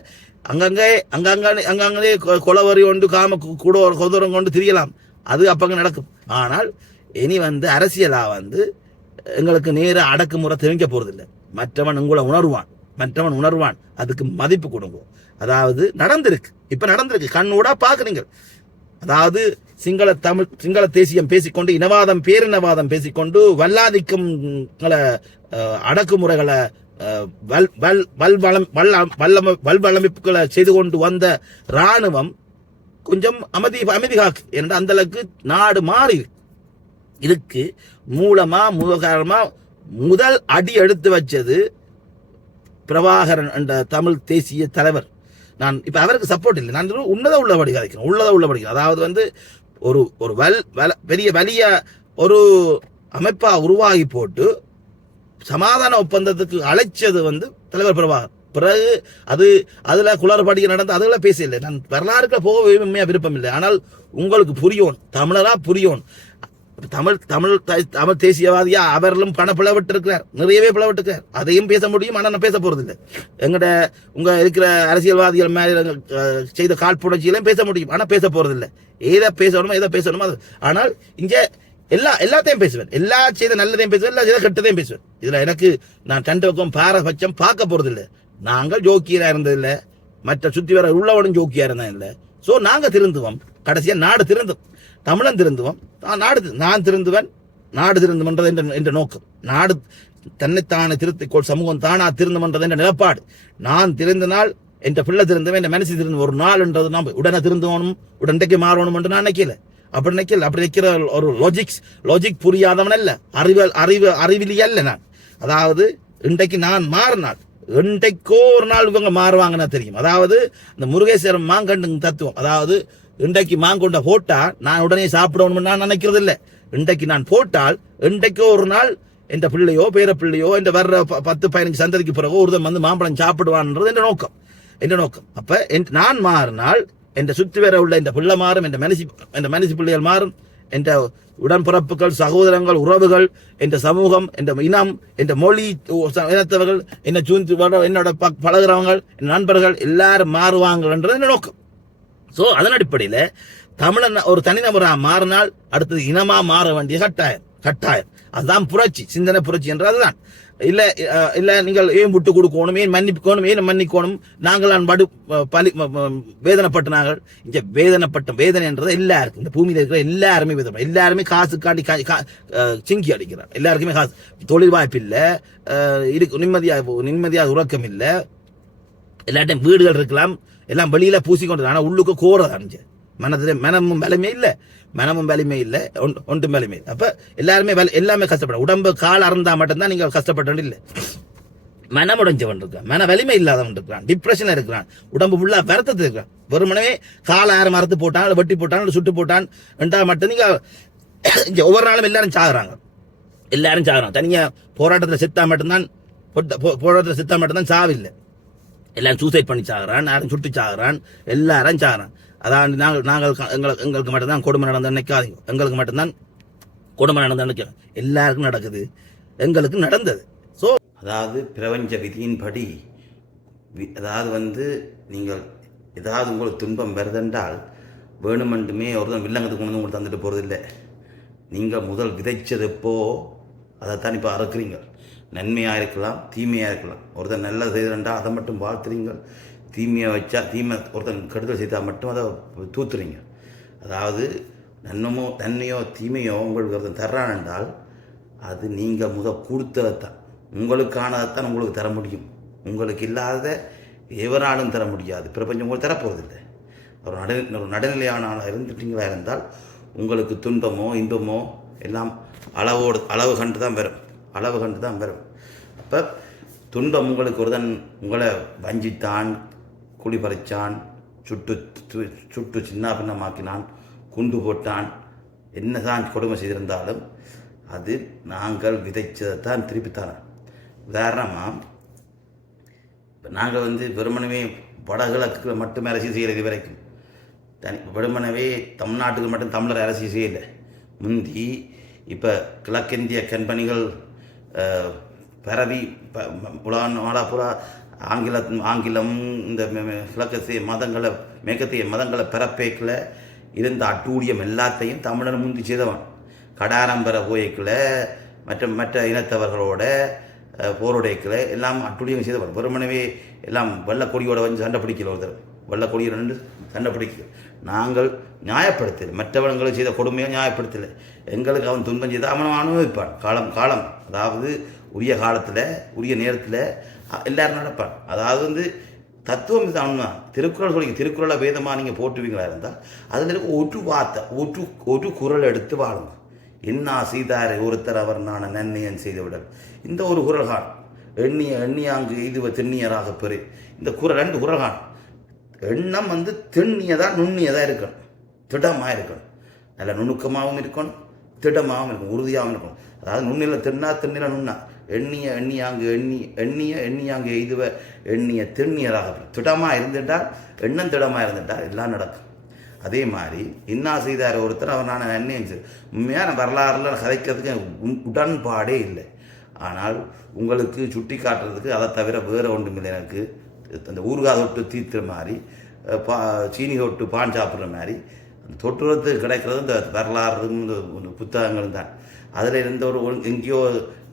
அங்கங்கே கொலவரி கொண்டு காம கொதரம் கொண்டு திரியலாம், அது அப்பங்க நடக்கும். ஆனால் இனி அரசியலா எங்களுக்கு நேர அடக்குமுறை தெரிவிக்க போறது இல்லை. மற்றவன் உங்களை உணர்வான், மற்றவன் உணர்வான், அதுக்கு மதிப்பு கொடுங்க. அதாவது நடந்திருக்கு, இப்ப நடந்திருக்கு, கண்ணூடா பாக்குறீங்க. அதாவது சிங்கள தேசியம் பேசிக்கொண்டு, இனவாதம் பேரினவாதம் பேசிக்கொண்டு, வல்லாதிக்கும் அடக்குமுறைகளை வல்வளமைப்புகளை செய்து கொண்டு வந்த இராணுவம் கொஞ்சம் அமைதி காக்கு என்ற அந்த அளவுக்கு நாடு மாறி. இதுக்கு மூலமா முதல் அடி எடுத்து வச்சது பிரபாகரன் என்ற தமிழ் தேசிய தலைவர். நான் இப்ப அவருக்கு சப்போர்ட் இல்லை, நான் உள்ளதை கதைக்கிறேன். அதாவது ஒரு பெரிய வலிய ஒரு அமைப்பா உருவாகி போட்டு சமாதான ஒப்பந்தத்துக்கு அழைச்சது தலைவர் பிரபாகர். பிறகு அதுல குளறுபடிகள் நடந்து அதுல பேசல. நான் வரலாறுக்கு போக உண்மையா விருப்பம் இல்லை. ஆனால் உங்களுக்கு புரியும், தமிழரா புரியும். தமிழ் தேசியவாதியா அவர்களும் பிளவிட்டிருக்கிறார், நிறையவே பிளவிட்டிருக்கிறார். அதையும் பேச முடியும், ஆனால் நான் பேச போறது இல்லை. உங்க இருக்கிற அரசியல்வாதிகள் மேல செய்த காழ்ப்புணர்ச்சியிலையும் பேச முடியும், ஆனா பேச போறது இல்லை. எதை பேசணுமோ அது. ஆனால் இங்க எல்லாத்தையும் பேசுவேன், எல்லா செய்த நல்லதையும் பேசுவேன், எல்லா செய்த கெட்டதையும் பேசுவேன். இதுல எனக்கு நான் ரெண்டு பக்கம் பாரபட்சம் பார்க்க போறது இல்லை. நாங்கள் ஜோக்கியரா இருந்ததில்லை, மற்ற சுத்தி வர உள்ளவனும் ஜோக்கியா இருந்தேன் இல்லை. சோ நாங்க திருந்துவோம், கடைசியா நாடு திருந்தும், தமிழன் திருந்துவோம், நான் திருந்துவேன், நாடு திருந்துமன்றது என்ற நோக்கம். நாடு தன்னைத்தானே திருத்திக்கோள், சமூகம் தானா திருந்துமன்றது என்ற நிலப்பாடு. நான் திருந்தினால் என் பிள்ளை திருந்துவேன், என் மனசு திருந்து ஒரு நாள் என்றது நாம் உடனே திருந்தவனும் உடனே மாறணும் என்று நான் நினைக்கல. அப்படி நினைக்கிற ஒரு லாஜிக் புரியாதவன் அல்ல, அறிவிலி அல்ல நான். அதாவது இன்றைக்கு நான் மாறினால் இன்றைக்கோ ஒரு நாள் இவங்க மாறுவாங்கன்னா தெரியும். அதாவது இந்த முருகேஸ்வரம் மாங்கண்டு தத்துவம். அதாவது இன்றைக்கு மாங்கொண்ட போட்டா நான் உடனே சாப்பிடணும்னு நான் நினைக்கிறது இல்லை. இன்றைக்கு நான் போட்டால் இன்றைக்கோ ஒரு நாள் என் பிள்ளையோ பேர பிள்ளையோ என்ற வர்ற 10-15 சந்ததிக்கு பிறகு ஒருத்தன் மாம்பழம் சாப்பிடுவான்ன்றது என்ற நோக்கம். அப்ப நான் மாறினால் என்ற சுற்றி வர உள்ள இந்த பிள்ளை மாறும், என்ற மனுஷி பிள்ளைகள் மாறும், என்ற உடன்பிறப்புகள், சகோதரங்கள், உறவுகள், என்ற சமூகம், என்ற இனம், என்ற மொழி இனத்தவர்கள், என்னோட பழகிறவங்க, என் நண்பர்கள் எல்லாரும் மாறுவாங்கன்றது என்ற நோக்கம். சோ அதன் அடிப்படையில தமிழன் ஒரு தனிநபரா மாறினால் அடுத்தது இனமா மாற வேண்டிய கட்டாயம். அதுதான் புரட்சி, சிந்தனை புரட்சி என்று. அதுதான் இல்ல நீங்கள் ஏன் விட்டு கொடுக்கணும், ஏன் மன்னிக்கணும், நாங்கள் வேதனைப்பட்ட நாங்கள் இங்க வேதனைப்பட்ட வேதனை என்றது எல்லாருக்கும், இந்த பூமியில இருக்கிற எல்லாருமே காசு காட்டி சிங்கி அடிக்கிறார். எல்லாருக்குமே காசு, தொழில் வாய்ப்பு இல்ல, நிம்மதியாக உறக்கம் இல்ல, எல்லாட்டையும் வீடுகள் இருக்கலாம், எல்லாம் வெளியில பூசிக்கொண்டு, ஆனா உள்ளுக்கு கோரது அணிஞ்சு மனமும் வலிமை இல்லை, ஒன்றும் வலிமை. அப்ப எல்லாமே கஷ்டப்படும். உடம்பு கால் அறந்தா மட்டும்தான் நீங்கள் கஷ்டப்பட்டு இல்லை. மனம் உடைஞ்சவன் இருக்கான், மன வலிமை இல்லாதவன் இருக்கிறான், டிப்ரெஷன் இருக்கிறான், உடம்பு ஃபுல்லா வருத்தத்து இருக்கிறான். வெறுமனவே கால ஆறு மரத்து போட்டான், வெட்டி போட்டான், சுட்டு போட்டான் என்றால் மட்டும் நீங்க ஒவ்வொரு நாளும் எல்லாரும் சாகுறாங்க. தனியா போராட்டத்தில் செத்தா மட்டும்தான் சாவில்லை. எல்லாரும் சூசைட் பண்ணி சாகுறான், யாரும் சுட்டு சாகுறான், எல்லாரும் சாகுறான். அதான் எங்களுக்கு மட்டும்தான் கொடுமை நடந்து நினைக்காதீங்க. எங்களுக்கு மட்டும்தான் கொடுமை நடந்து நினைக்கிறோம். எல்லாருக்கும் நடக்குது, எங்களுக்கு நடந்தது. ஸோ அதாவது பிரபஞ்ச விதியின்படி, அதாவது நீங்கள் ஏதாவது உங்களுக்கு துன்பம் வருதென்றால் வேணுமென்றுமே ஒருத்தன் வில்லங்கத்துக்கு கொண்டு உங்களுக்கு தந்துட்டு போகிறது இல்லை. நீங்கள் முதல் விதைச்சது எப்போ அதைத்தான் இப்போ அறுக்கிறீங்க. நன்மையாக இருக்கலாம், தீமையாக இருக்கலாம். ஒருத்தன் நல்லது செய்திருந்தால் அதை மட்டும் வாழ்த்துறீங்க, தீமையை வச்சா ஒருத்தன் கெடுதல் செய்தால் மட்டும் அதை தூத்துறீங்க. அதாவது நன்மையோ தீமையோ உங்களுக்கு ஒருத்தன் தர்றான் என்றால் அது நீங்கள் கொடுத்ததைத்தான், உங்களுக்கானதைத்தான் உங்களுக்கு தர முடியும். உங்களுக்கு இல்லாத எவராலும் தர முடியாது. பிரபஞ்சம் உங்களுக்கு தரப்போவதில்லை. ஒரு நடுநிலையான இருந்துட்டீங்களா இருந்தால் உங்களுக்கு துன்பமோ இன்பமோ எல்லாம் அளவு கண்டு தான் வரும். அப்போ துன்பம் உங்களுக்கு ஒருதன் உங்களை வஞ்சித்தான், குழி பறிச்சான், சுட்டு சின்ன பின்னமாக்கினான், குண்டு போட்டான், என்னதான் கொடுமை செய்திருந்தாலும் அது நாங்கள் விதைச்சதைத்தான் திருப்பித்தாரோம். உதாரணமாக இப்போ நாங்கள் வெறுமனவே வடகிழக்கு மட்டுமே அரசியல் செய்யலை. இது வரைக்கும் வெறுமனவே தமிழ்நாட்டுக்கு மட்டும் தமிழர் அரசியல் செய்யலை. முந்தி இப்போ கிழக்கிந்திய கம்பெனிகள் பரவி நாடாப்புறா ஆங்கிலம் இந்த கிழக்கத்திய மதங்களை மேற்கத்திய மதங்களை பிறப்பேக்கில் இருந்த அட்டூழியம் எல்லாத்தையும் தமிழர் முந்தி செய்தவன். கடாரம்பர கோயிக்கில் மற்ற இனத்தவர்களோட போருடைக்கில் எல்லாம் அட்டுழியம் செய்தவர் வெறுமனவே எல்லாம் வெள்ளக்கொடியோட வந்து சண்டை பிடிக்கல ஒருத்தர் வெள்ளக்கொடியை ரெண்டு சண்டை பிடிக்கல. நாங்கள் நியாயப்படுத்தலை, மற்றவங்களை செய்த கொடுமையை நியாயப்படுத்தலை. எங்களுக்கு அவன் துன்பம் செய்தால் அவன் அனுபவிப்பான். காலம் அதாவது உரிய காலத்தில் உரிய நேரத்தில் எல்லாரும் நடப்பான். அதாவது வந்து தத்துவம் இது அவன்தான். திருக்குறள் சொல்லி திருக்குறளை வேதமாக நீங்கள் போட்டுவீங்களா இருந்தால் அதில் இருக்க ஒரு வார்த்தை ஒரு குறள் எடுத்து வாழுங்க. என்னா சீதாரை ஒருத்தர் அவர் நான் நன்னியன் செய்து விடல். இந்த ஒரு குறள் காணும். எண்ணியாங்கு இதுவ திண்ணியராக பெரு. இந்த குறள் 2 குறள் காணும். எண்ணம் வந்து திண்ணியதாக நுண்ணியதாக இருக்கணும், திடமாக இருக்கணும், நல்ல நுணுக்கமாகவும் இருக்கணும், திடமாகவும் இருக்கணும், உறுதியாகவும் இருக்கணும். அதாவது நுண்ணியில் திண்ணில நுண்ணா எண்ணியாங்கு எய்துவ எண்ணிய திண்ணியராக திடமாக இருந்துட்டால் எண்ணம் திடமாக இருந்துட்டால் எல்லாம் நடக்கும். அதே மாதிரி இன்னா செய்தார் ஒருத்தர் அவர் நான் நன்னியன் உண்மையான வரலாறுல கதைக்கிறதுக்கு உடன்பாடே இல்லை. ஆனால் உங்களுக்கு சுட்டி காட்டுறதுக்கு அதை தவிர வேறு ஒன்றுமில்லை. எனக்கு அந்த ஊறுகாய் தொட்டு தீத்துற மாதிரி சீனி தொட்டு பான் சாப்பிட்ற மாதிரி தொட்டுறது கிடைக்கிறது இந்த வரலாறு புத்தகங்களும் தான். அதில் இருந்த எங்கேயோ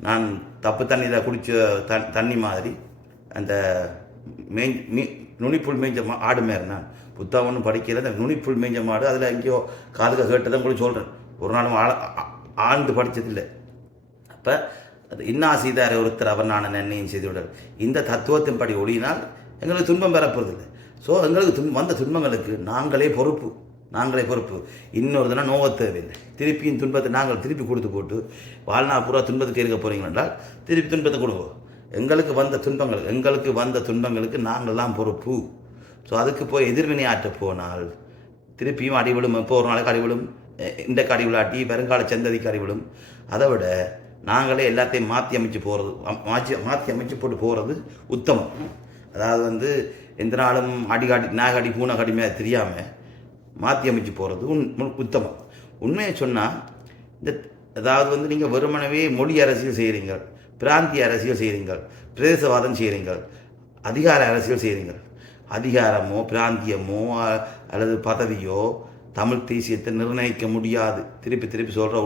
நான் தப்பு தண்ணியில் குடித்த தண்ணி மாதிரி அந்த நுனிப்புள் மேய்ஞ்ச ஆடு மாரி நான் புத்தகம் ஒன்றும் படிக்கல. அந்த நுனிப்புள் மேய்ஞ்ச மாடு அதில் எங்கேயோ காதுக கேட்டதான் கூட சொல்கிறேன். ஒரு நாளும் ஆழ்ந்து படித்ததில்லை. அப்போ இன்னா சீதாரை ஒருத்தர் அவர் நான் நன்மையும் செய்து விடல். இந்த தத்துவத்தின் படி ஒழியினால் எங்களுக்கு துன்பம் பெறப்போறதில்லை. ஸோ எங்களுக்கு வந்த துன்பங்களுக்கு நாங்களே பொறுப்பு. இன்னொரு தினம் நோவ தேவையில்லை. திருப்பியும் துன்பத்தை நாங்கள் திருப்பி கொடுத்து போட்டு வாழ்நாள் பூரா துன்பத்துக்கு இருக்க போகிறீங்க என்றால் திருப்பி துன்பத்தை கொடுவோம். எங்களுக்கு வந்த துன்பங்களுக்கு நாங்கள்லாம் பொறுப்பு. ஸோ அதுக்கு போய் எதிர்வினை ஆற்ற போனால் திருப்பியும் அடிவிடும். இப்போ ஒரு நாளைக்கு அடிவிடும், இந்த அடிவிழாட்டி வருங்கால சந்ததிக்கு அடிவிடும். அதை விட நாங்களே எல்லாத்தையும் மாற்றி அமைச்சு போட்டு போகிறது உத்தமம். அதாவது வந்து எந்த நாளும் நாகடி பூனை கடிமையாக தெரியாமல் மாற்றி அமைச்சு போகிறது உத்தமம். உண்மையை சொன்னால் அதாவது வந்து நீங்கள் வெறுமனவே மொழி அரசியல் செய்கிறீங்க, பிராந்திய அரசியல் செய்கிறீங்க, பிரதேசவாதம் செய்கிறீங்க, அதிகார அரசியல் செய்கிறீங்க. அதிகாரமோ பிராந்தியமோ அல்லது பதவியோ தமிழ் தேசியத்தை நிர்ணயிக்க முடியாது. திருப்பி சொல்கிற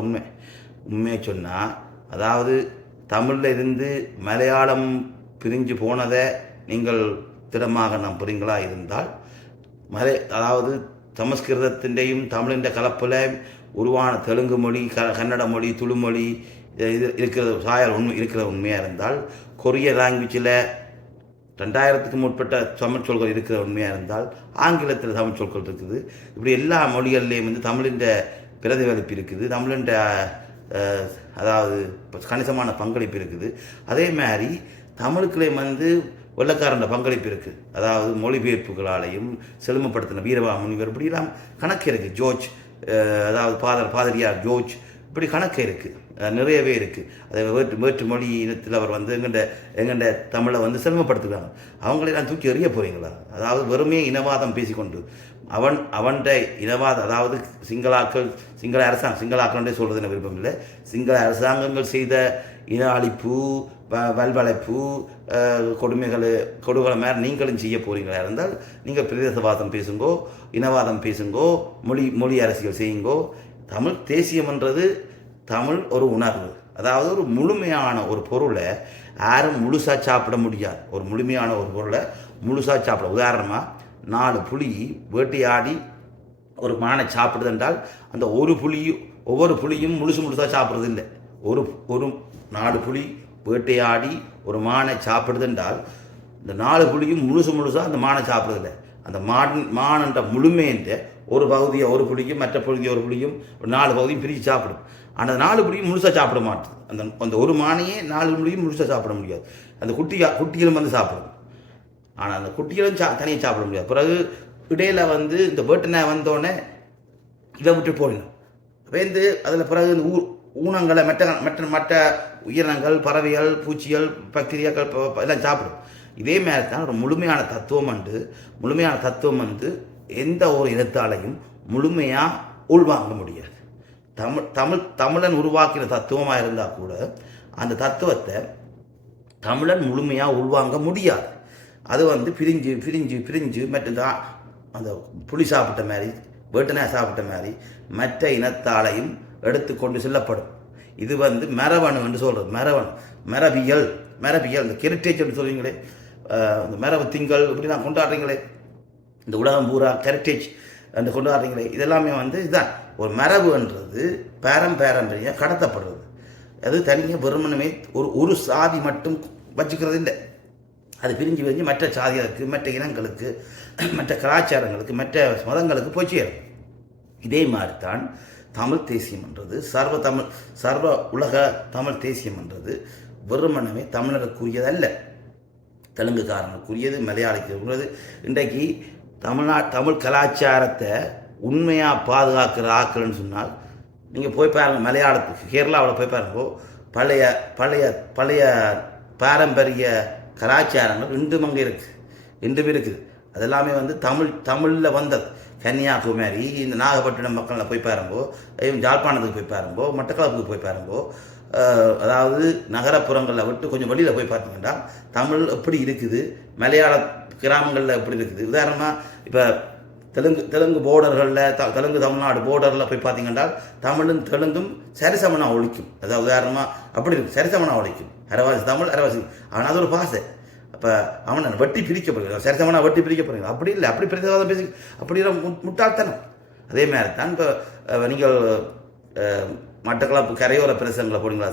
உண்மையை சொன்னால் அதாவது தமிழில் இருந்து மலையாளம் பிரிஞ்சு போனதை நீங்கள் திடமாக நம்புறீங்களா இருந்தால் அதாவது சமஸ்கிருதத்திൻ്റെയും தமிழின் கலப்பில் உருவான தெலுங்கு மொழி, கன்னட மொழி, துளு மொழி இது இருக்கிறது சாயல் உண்மையாக இருந்தால், கொரிய லாங்குவேஜில் 2000க்கு முற்பட்ட தமிழ் சொற்கள் இருக்கிற உண்மையாக இருந்தால், ஆங்கிலத்தில் தமிழ் சொற்கள் இருக்குது. இப்படி எல்லா மொழிகள்லேயும் வந்து தமிழின் பிரதிபலிப்பு இருக்குது, தமிழின் அதாவது கணிசமான பங்களிப்பு இருக்குது. அதே மாதிரி தமிழுக்குள்ளேயும் வந்து வெள்ளக்காரன் பங்களிப்பு இருக்குது. அதாவது மொழிபெயர்ப்புகளாலையும் செழுமைப்படுத்தின வீரவா முனிவர் இப்படிலாம் கணக்கு இருக்குது. ஜோர்ஜ் அதாவது பாதிரியார் ஜோர்ஜ் இப்படி கணக்கு இருக்குது, நிறையவே இருக்குது. அதை வேற்று மொழி இனத்தில் அவர் வந்து எங்கண்ட தமிழை வந்து செழுமைப்படுத்துகிறாங்க. அவங்களே நான் தூக்கி எறிய போகிறீங்களா? அதாவது வெறுமே இனவாதம் பேசிக்கொண்டு அவன்கிட்ட இனவாதம், அதாவது சிங்கள அரசாங்கன்றே சொல்கிறது என்ன விருப்பம் இல்லை. சிங்கள அரசாங்கங்கள் செய்த இன அழிப்பு, வல்வளைப்பு, கொடுகளை மேலே நீங்களும் செய்ய போகிறீங்களா இருந்தால் நீங்கள் பிரதேசவாதம் பேசுங்கோ, இனவாதம் பேசுங்கோ, மொழி அரசியல் செய்யுங்கோ. தமிழ் தேசியம்ன்றது தமிழ் ஒரு உணர்வு. அதாவது ஒரு முழுமையான ஒரு பொருளை யாரும் முழுசாக சாப்பிட முடியாது. ஒரு முழுமையான ஒரு பொருளை முழுசாக சாப்பிட, உதாரணமாக 4 புலி வேட்டையாடி ஒரு மானை சாப்பிடுது என்றால் அந்த ஒவ்வொரு புலியும் முழுசாக சாப்பிட்றது இல்லை. ஒரு 4 புலி வேட்டையாடி ஒரு மானை சாப்பிடுது என்றால் இந்த 4 புலியும் முழுசாக அந்த மானை சாப்பிட்றதில்லை. அந்த மானன்ற முழுமைன்ற ஒரு பகுதியை ஒரு புலியும் மற்ற பகுதியை ஒரு புலியும் ஒரு 4 பகுதியும் பிரித்து சாப்பிடும். ஆனால் அந்த 4 புலியும் முழுசாக சாப்பிட மாட்டுது. அந்த ஒரு மானையே 4 புலியும் முழுசாக சாப்பிட முடியாது. அந்த குட்டிகளும் வந்து சாப்பிடும். ஆனால் அந்த குட்டிகளும் தனியாக சாப்பிட முடியாது. பிறகு இடையில வந்து இந்த வேட்டனை வந்தோடனே இதை விட்டு போடணும் வேந்து அதில் பிறகு இந்த ஊனங்களை மற்ற உயிரினங்கள், பறவைகள், பூச்சிகள், பாக்டீரியாக்கள் எல்லாம் சாப்பிடும். இதே மாதிரி தான் ஒரு முழுமையான தத்துவம் வந்து எந்த ஒரு இனத்தாலையும் முழுமையாக உள்வாங்க முடியாது. தமிழன் உருவாக்கின தத்துவமாக இருந்தால் கூட அந்த தத்துவத்தை தமிழன் முழுமையாக உள்வாங்க முடியாது. அது வந்து பிரிஞ்சு மற்றதான் அந்த புலி சாப்பிட்ட மாதிரி, வேட்டனை சாப்பிட்ட மாதிரி மற்ற இனத்தாலையும் எடுத்துக்கொண்டு செல்லப்படும். இது வந்து மரபணு என்று சொல்கிறது. மரபியல் இந்த ஹெரிட்டேஜ் என்று சொல்றீங்களே, இந்த மரபு திங்கள் இப்படி நான் கொண்டாடுறீங்களே, இந்த உலகம் பூரா ஹெரிட்டேஜ் என்று கொண்டாடுறீங்களே, இதெல்லாமே வந்து இதுதான் ஒரு மரபுன்றது பாரம்பரியம் கடத்தப்படுறது. அது தனியாக வெறுமனமே ஒரு சாதி மட்டும் வச்சுக்கிறது இல்லை. அது பிரிஞ்சு மற்ற சாதிகளுக்கு, மற்ற இனங்களுக்கு, மற்ற கலாச்சாரங்களுக்கு, மற்ற மதங்களுக்கு போய் சேரும். இதே மாதிரி தான் தமிழ் தேசியம் என்றது, சர்வ உலக தமிழ் தேசியம் என்றது வெறுமனமே தமிழருக்குரியதல்ல, தெலுங்குக்காரனுக்குரியது, மலையாளிக்குரியது. இன்றைக்கு தமிழ் கலாச்சாரத்தை உண்மையாக பாதுகாக்கிற ஆக்கள்னு சொன்னால் நீங்கள் போய் பாருங்கள், மலையாளத்துக்கு கேரளாவில் போய் பாருங்கோ, பழைய பழைய பழைய பாரம்பரிய கலாச்சாரங்கள் இன்றும் அங்கே இருக்குது. அதெல்லாமே வந்து தமிழில் வந்தது. கன்னியாகுமரி, இந்த நாகப்பட்டினம் மக்களில் போய் பாருங்கோ, ஜாழ்ப்பாணத்துக்கு போய் பாருங்கோ, மட்டக்களப்புக்கு போய் பாருங்கோ, அதாவது நகரப்புறங்களில் விட்டு கொஞ்சம் வெளியில் போய் பார்த்தீங்கன்னா தமிழ் எப்படி இருக்குது, மலையாள கிராமங்களில் எப்படி இருக்குது. உதாரணமாக இப்போ தெலுங்கு போர்டர்களில் தெலுங்கு தமிழ்நாடு போர்டரில் போய் பார்த்தீங்கன்னா தமிழும் தெலுங்கும் சரிசமனாக ஒழிக்கும். அதாவது உதாரணமாக அப்படி இருக்கும், சரிசமனாக ஒழிக்கும். அரவாசி தமிழ், அரவாசி. ஆனால் அது ஒரு பாசை. அப்போ அவனை வெட்டி பிரிக்கப்படுகிறான், சரிசமனாக வெட்டி பிரிக்கப்படுகிறான். அப்படி இல்லை, அப்படி பிரதேசவாதம் பேசி அப்படின்னா முட்டாள்தனம். அதே மாதிரி தான் இப்போ நீங்கள் மட்டக்களப்பு கரையோர பிரதேசங்களில் போனீங்களா,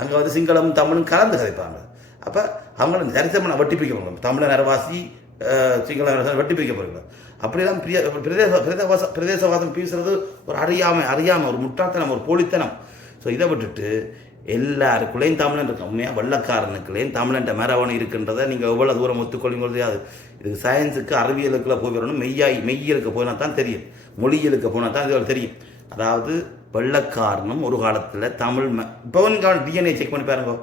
அங்கே வந்து சிங்களம் தமிழும் கலந்து கதைப்பாங்க. அப்போ அவங்களும் சரிசமனாக வெட்டி பிரிக்கப்படுவாங்க. தமிழன் அரவாசி சிங்கள வெட்டி பிரிக்கப்படுகிறார். அப்படிலாம் பிரதேசவாதம் பேசுறது ஒரு அறியாமை ஒரு முட்டாள்தனம், ஒரு போலித்தனம். ஸோ இதை விட்டுட்டு எல்லாருக்குள்ளேயும் தமிழன் இருக்கும். உண்மையாக வெள்ளக்காரனுக்குள்ளேயும் தமிழன்ட்ட மரபணு இருக்கின்றதை நீங்கள் எவ்வளோ தூரம் ஒத்துக்கொள்ளுங்கிறது அது. இதுக்கு சயின்ஸுக்கு அறிவியலுக்குள்ள போய் வரணும், மெய்யலுக்கு போனால் தான் தெரியும், மொழியலுக்கு போனால் தான் இது தெரியும். அதாவது வெள்ளக்காரனும் ஒரு காலத்தில் தமிழ் இப்போ டிஎன்ஏ செக் பண்ணி பாருங்க,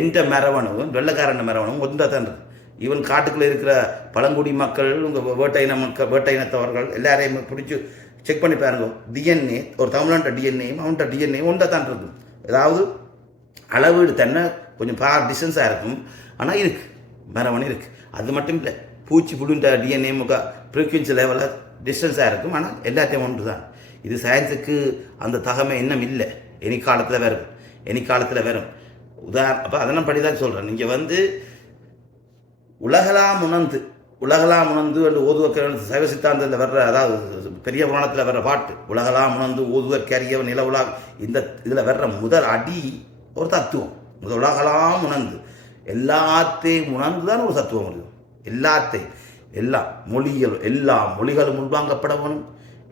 எந்த மரபணுவும் வெள்ளக்காரன் மரபணும் ஒன்றா தான் இருக்கு. ஈவன் காட்டுக்குள்ளே இருக்கிற பழங்குடி மக்கள், உங்கள் வேட்டை இனத்தவர்கள் எல்லாரையும் பிடிச்சி செக் பண்ணி பாருங்க, டிஎன்ஏ ஒரு தமிழன்ட்ட டிஎன்ஏயும் அவன்கிட்ட டிஎன்ஏ ஒன்றா தான் இருக்கும். ஏதாவது அளவீடு தன்னை கொஞ்சம் டிஸ்டன்ஸாக இருக்கும், ஆனால் இருக்குது, மரபணு இருக்குது. அது மட்டும் இல்லை, பூச்சி புடுன்ற டிஎன்ஏ ஃப்ரீக்வன்சி லெவலில் டிஸ்டன்ஸாக இருக்கும், ஆனால் எல்லாத்தையும் ஒன்று தான். இது சயின்ஸுக்கு அந்த தகமை இன்னும் இல்லை, எனிக்காலத்தில் வரும். அப்போ அதெல்லாம் படி தான் சொல்கிறேன். நீங்கள் வந்து உலகலாம் உணர்ந்து என்று ஓதுவக்கிற சைவ சித்தாந்தத்தில் வர்ற, அதாவது பெரிய புராணத்தில் வர்ற பாட்டு, உலகலாம் உணர்ந்து ஓதுவற்கரியவன் நில உலக, இந்த இதில் வர்ற முதல் அடி ஒரு தத்துவம். உலகலாம் உணர்ந்து எல்லாத்தையும் உணர்ந்து தான் ஒரு தத்துவம் வருது. எல்லா மொழிகளும் உள்வாங்கப்படவனும்,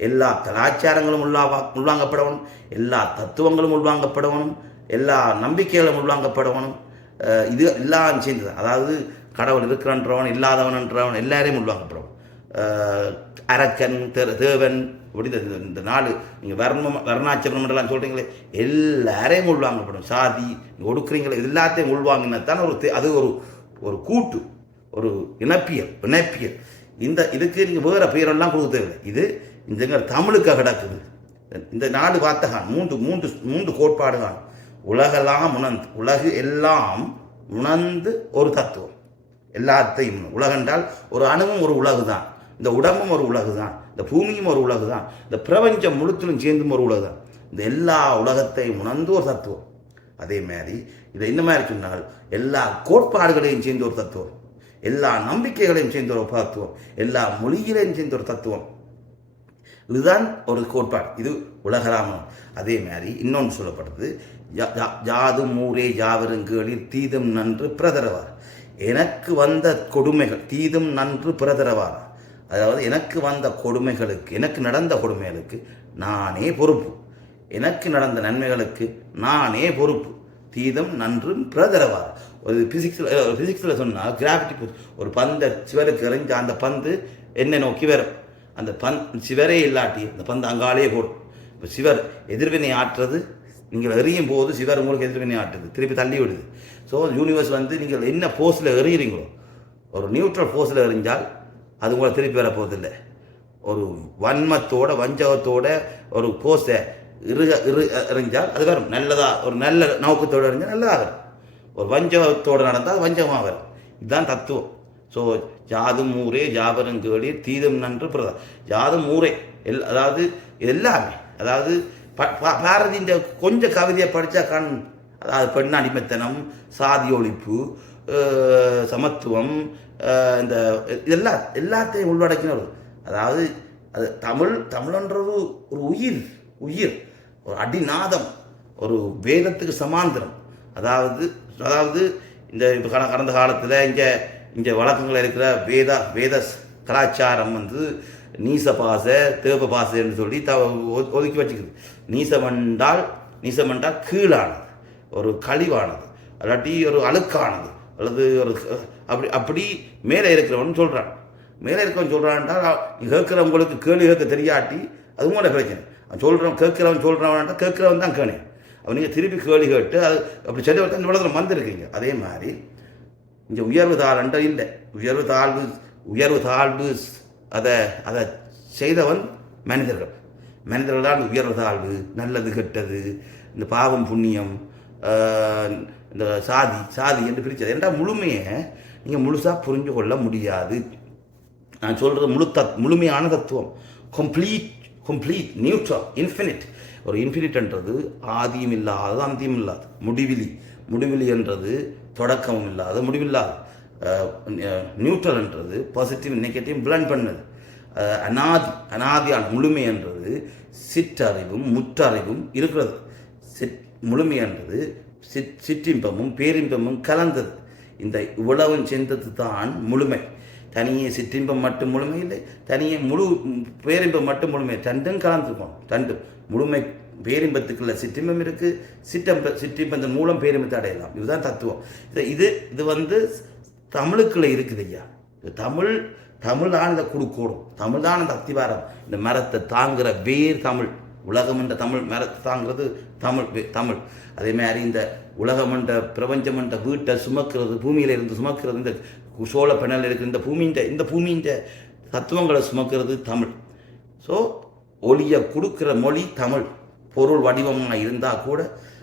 எல்லா கலாச்சாரங்களும் உள்வாங்கப்படவனும், எல்லா தத்துவங்களும் உள்வாங்கப்படவனும், எல்லா நம்பிக்கைகளும் உள்வாங்கப்படவனும். இது எல்லாம் சேர்ந்தது. அதாவது கடவுள் இருக்கிறன்றவன், இல்லாதவன்ன்றவன் எல்லாரையும் உள்வாங்கப்படும். அரக்கன், தேவன், இப்படி இந்த நாடு நீங்கள் வர்ணாச்சரணம்லாம் சொல்கிறீங்களே, எல்லாரையும் உள்வாங்கப்படும். சாதி ஒடுக்குறீங்களே, எல்லாத்தையும் உள்வாங்கினத்தான் அது ஒரு கூட்டு, ஒரு இணைப்பியல். இதுக்கு நீங்கள் வேறு பேரெல்லாம் கொடுக்க தேவையில்லை. இது இந்த தமிழுக்காக கிடக்குது. இந்த நாடு வார்த்தகான் மூன்று கோட்பாடுகான். உலகெல்லாம் உலகு எல்லாம் உணர்ந்து ஒரு தத்துவம். எல்லாத்தையும் உலகென்றால் ஒரு அணுவும் ஒரு உலகு தான், இந்த உடம்பும் ஒரு உலகு தான், இந்த பூமியும் ஒரு உலகு தான், இந்த பிரபஞ்சம் முழுத்திலும் சேர்ந்தும் ஒரு உலகு தான். இந்த எல்லா உலகத்தையும் உணர்ந்து ஒரு தத்துவம். அதே மாதிரி இதை இந்த மாதிரி சொன்னால் எல்லா கோட்பாடுகளையும் சேர்ந்து ஒரு தத்துவம், எல்லா நம்பிக்கைகளையும் சேர்ந்த ஒரு தத்துவம், எல்லா மொழிகளையும் சேர்ந்த ஒரு தத்துவம். இதுதான் ஒரு கோட்பாடு. இது உலகராமம். அதே மாதிரி இன்னொன்று சொல்லப்படுறது, ஜாதும் ஊரே ஜாவருங்களில் தீதும் நன்று பிரதரவார். எனக்கு வந்த கொடுமைகள் தீதும் நன்று பிரதரவார். அதாவது எனக்கு வந்த கொடுமைகளுக்கு, எனக்கு நடந்த கொடுமைகளுக்கு நானே பொறுப்பு, எனக்கு நடந்த நன்மைகளுக்கு நானே பொறுப்பு. தீதும் நன்றும் பிரதரவார். ஒரு ஃபிசிக்ஸில் சொன்னால் கிராவிட்டி, ஒரு பந்தை சிவருக்கு எறிஞ்ச அந்த பந்து என்னை நோக்கி வரும். அந்த சிவரே இல்லாட்டி அந்த பந்து அங்காலே போடும். இப்போ சிவர் எதிர்வினை ஆற்றுறது, நீங்கள் எறியும் போது சிவர் உங்களுக்கு எதிர்வினை ஆற்றுது, திருப்பி தள்ளி விடுது. ஸோ யூனிவர்ஸ் வந்து நீங்கள் என்ன போர்ஸில் எறிகிறீங்களோ, ஒரு நியூட்ரல் ஃபோர்ஸில் எறிஞ்சால் அது உங்களை திருப்பி வர போவதில்லை. ஒரு வன்மத்தோட வஞ்சகத்தோட ஒரு போஸை எறிஞ்சால் அது வரும் நல்லதாக, ஒரு நல்ல நோக்கத்தோடு எறிஞ்சால் நல்லதாக வரும். ஒரு வஞ்சகத்தோடு நடந்தால் வஞ்சகமாக வரும். இதுதான் தத்துவம். ஸோ ஜாதும் ஊரே ஜாபரங்கேளி தீதும் நன்று பிரதா. ஜாதும் ஊரே அதாவது எல்லாமே, அதாவது பாரதி இந்த கொஞ்சம் கவிதையை படித்தா கண், அதாவது பெண் அடிமைத்தனம், சாதி ஒழிப்பு, சமத்துவம், இந்த எல்லாத்தையும் உள்ளடக்கினது. அதாவது அது தமிழ்ன்றது ஒரு உயிர், ஒரு அடிநாதம், ஒரு வேதத்துக்கு சமாந்திரம். அதாவது இந்த கடந்த காலத்தில் இங்கே வழக்கங்கள் இருக்கிற வேத கலாச்சாரம் நீச பாச தேவ பாசன்னு சொல்லி ஒதுக்கி வச்சுக்குது. நீசமென்றால் கீழானது, ஒரு கழிவானது, அல்லாட்டி ஒரு அழுக்கானது, அல்லது ஒரு அப்படி மேலே இருக்கிறவன் சொல்கிறான். மேலே இருக்கவன் சொல்கிறான்டா கேட்குறவங்களுக்கு கேள்வி கேட்க தெரியாட்டி அது கூட பிரச்சனை. அவன் கேட்குறவன் கேட்குறவன் தான் கேணு. அவன் நீங்கள் திருப்பி கேள்வி கேட்டு அது அப்படி சொல்லி இந்த உலகத்தில் வந்திருக்கீங்க. அதே மாதிரி இங்கே உயர்வு தாழ்ன்ற இல்லை. உயர்வு தாழ்வு அதை செய்தவன் மனிதர்கள் தான் உயர்வு தாழ்வு, நல்லது கெட்டது, இந்த பாவம் புண்ணியம், இந்த சாதி என்று பிரித்தது. ஏன்டா முழுமையை நீங்கள் முழுசாக புரிஞ்சு கொள்ள முடியாது. நான் சொல்கிறது முழுமையான தத்துவம், கம்ப்ளீட் நியூட்ரல், இன்ஃபினிட். ஒரு இன்ஃபினிட்ன்றது ஆதியும் இல்லாத அந்தியும் இல்லாது, முடிவிலி என்றது தொடக்கமும் இல்லாத முடிவில்லாது. நியூட்ரல்ன்றது பாசிட்டிவ் நெகட்டிவ் பிளண்ட் பண்ணது. அனாதியான முழுமை என்றது சிற்றறிவும் முற்றறிவும் இருக்கிறது. முழுமை என்றது சிற்றின்பமும் பேரின்பமும் கலந்தது. இந்த இவ்வளவும் சேர்ந்தது தான் முழுமை. தனியே சிற்றின்பம் மட்டும் முழுமை இல்லை, தனியே முழு பேரின்பம் மட்டும் முழுமை, ரெண்டும் கலந்துருக்கோம். ரெண்டும் முழுமை. பேரின்பத்துக்குள்ள சிற்றின்பம் இருக்குது, சிற்றின்பத்தின் மூலம் பேரின்பத்தை அடையலாம். இதுதான் தத்துவம். இது தமிழுக்குள்ள இருக்குது ஐயா. தமிழ் தான் இதை கொடுக்கணும். தமிழ் தான் அந்த அத்திவாரம். இந்த மரத்தை தாங்குகிற வேர் தமிழ். உலகம் என்ற தமிழ், மரத்தை தாங்கிறது தமிழ். அதே மாதிரி இந்த உலகம் என்ற பிரபஞ்சம் என்ற வீட்டை சுமக்கிறது, பூமியில இருந்து சுமக்கிறது, இந்த சோழ பெண்ணல் இருக்கிற இந்த பூமியின் தத்துவங்களை சுமக்கிறது தமிழ். ஸோ ஒளியை கொடுக்குற மொழி தமிழ். பொருள் வடிவமாக இருந்தால் கூட,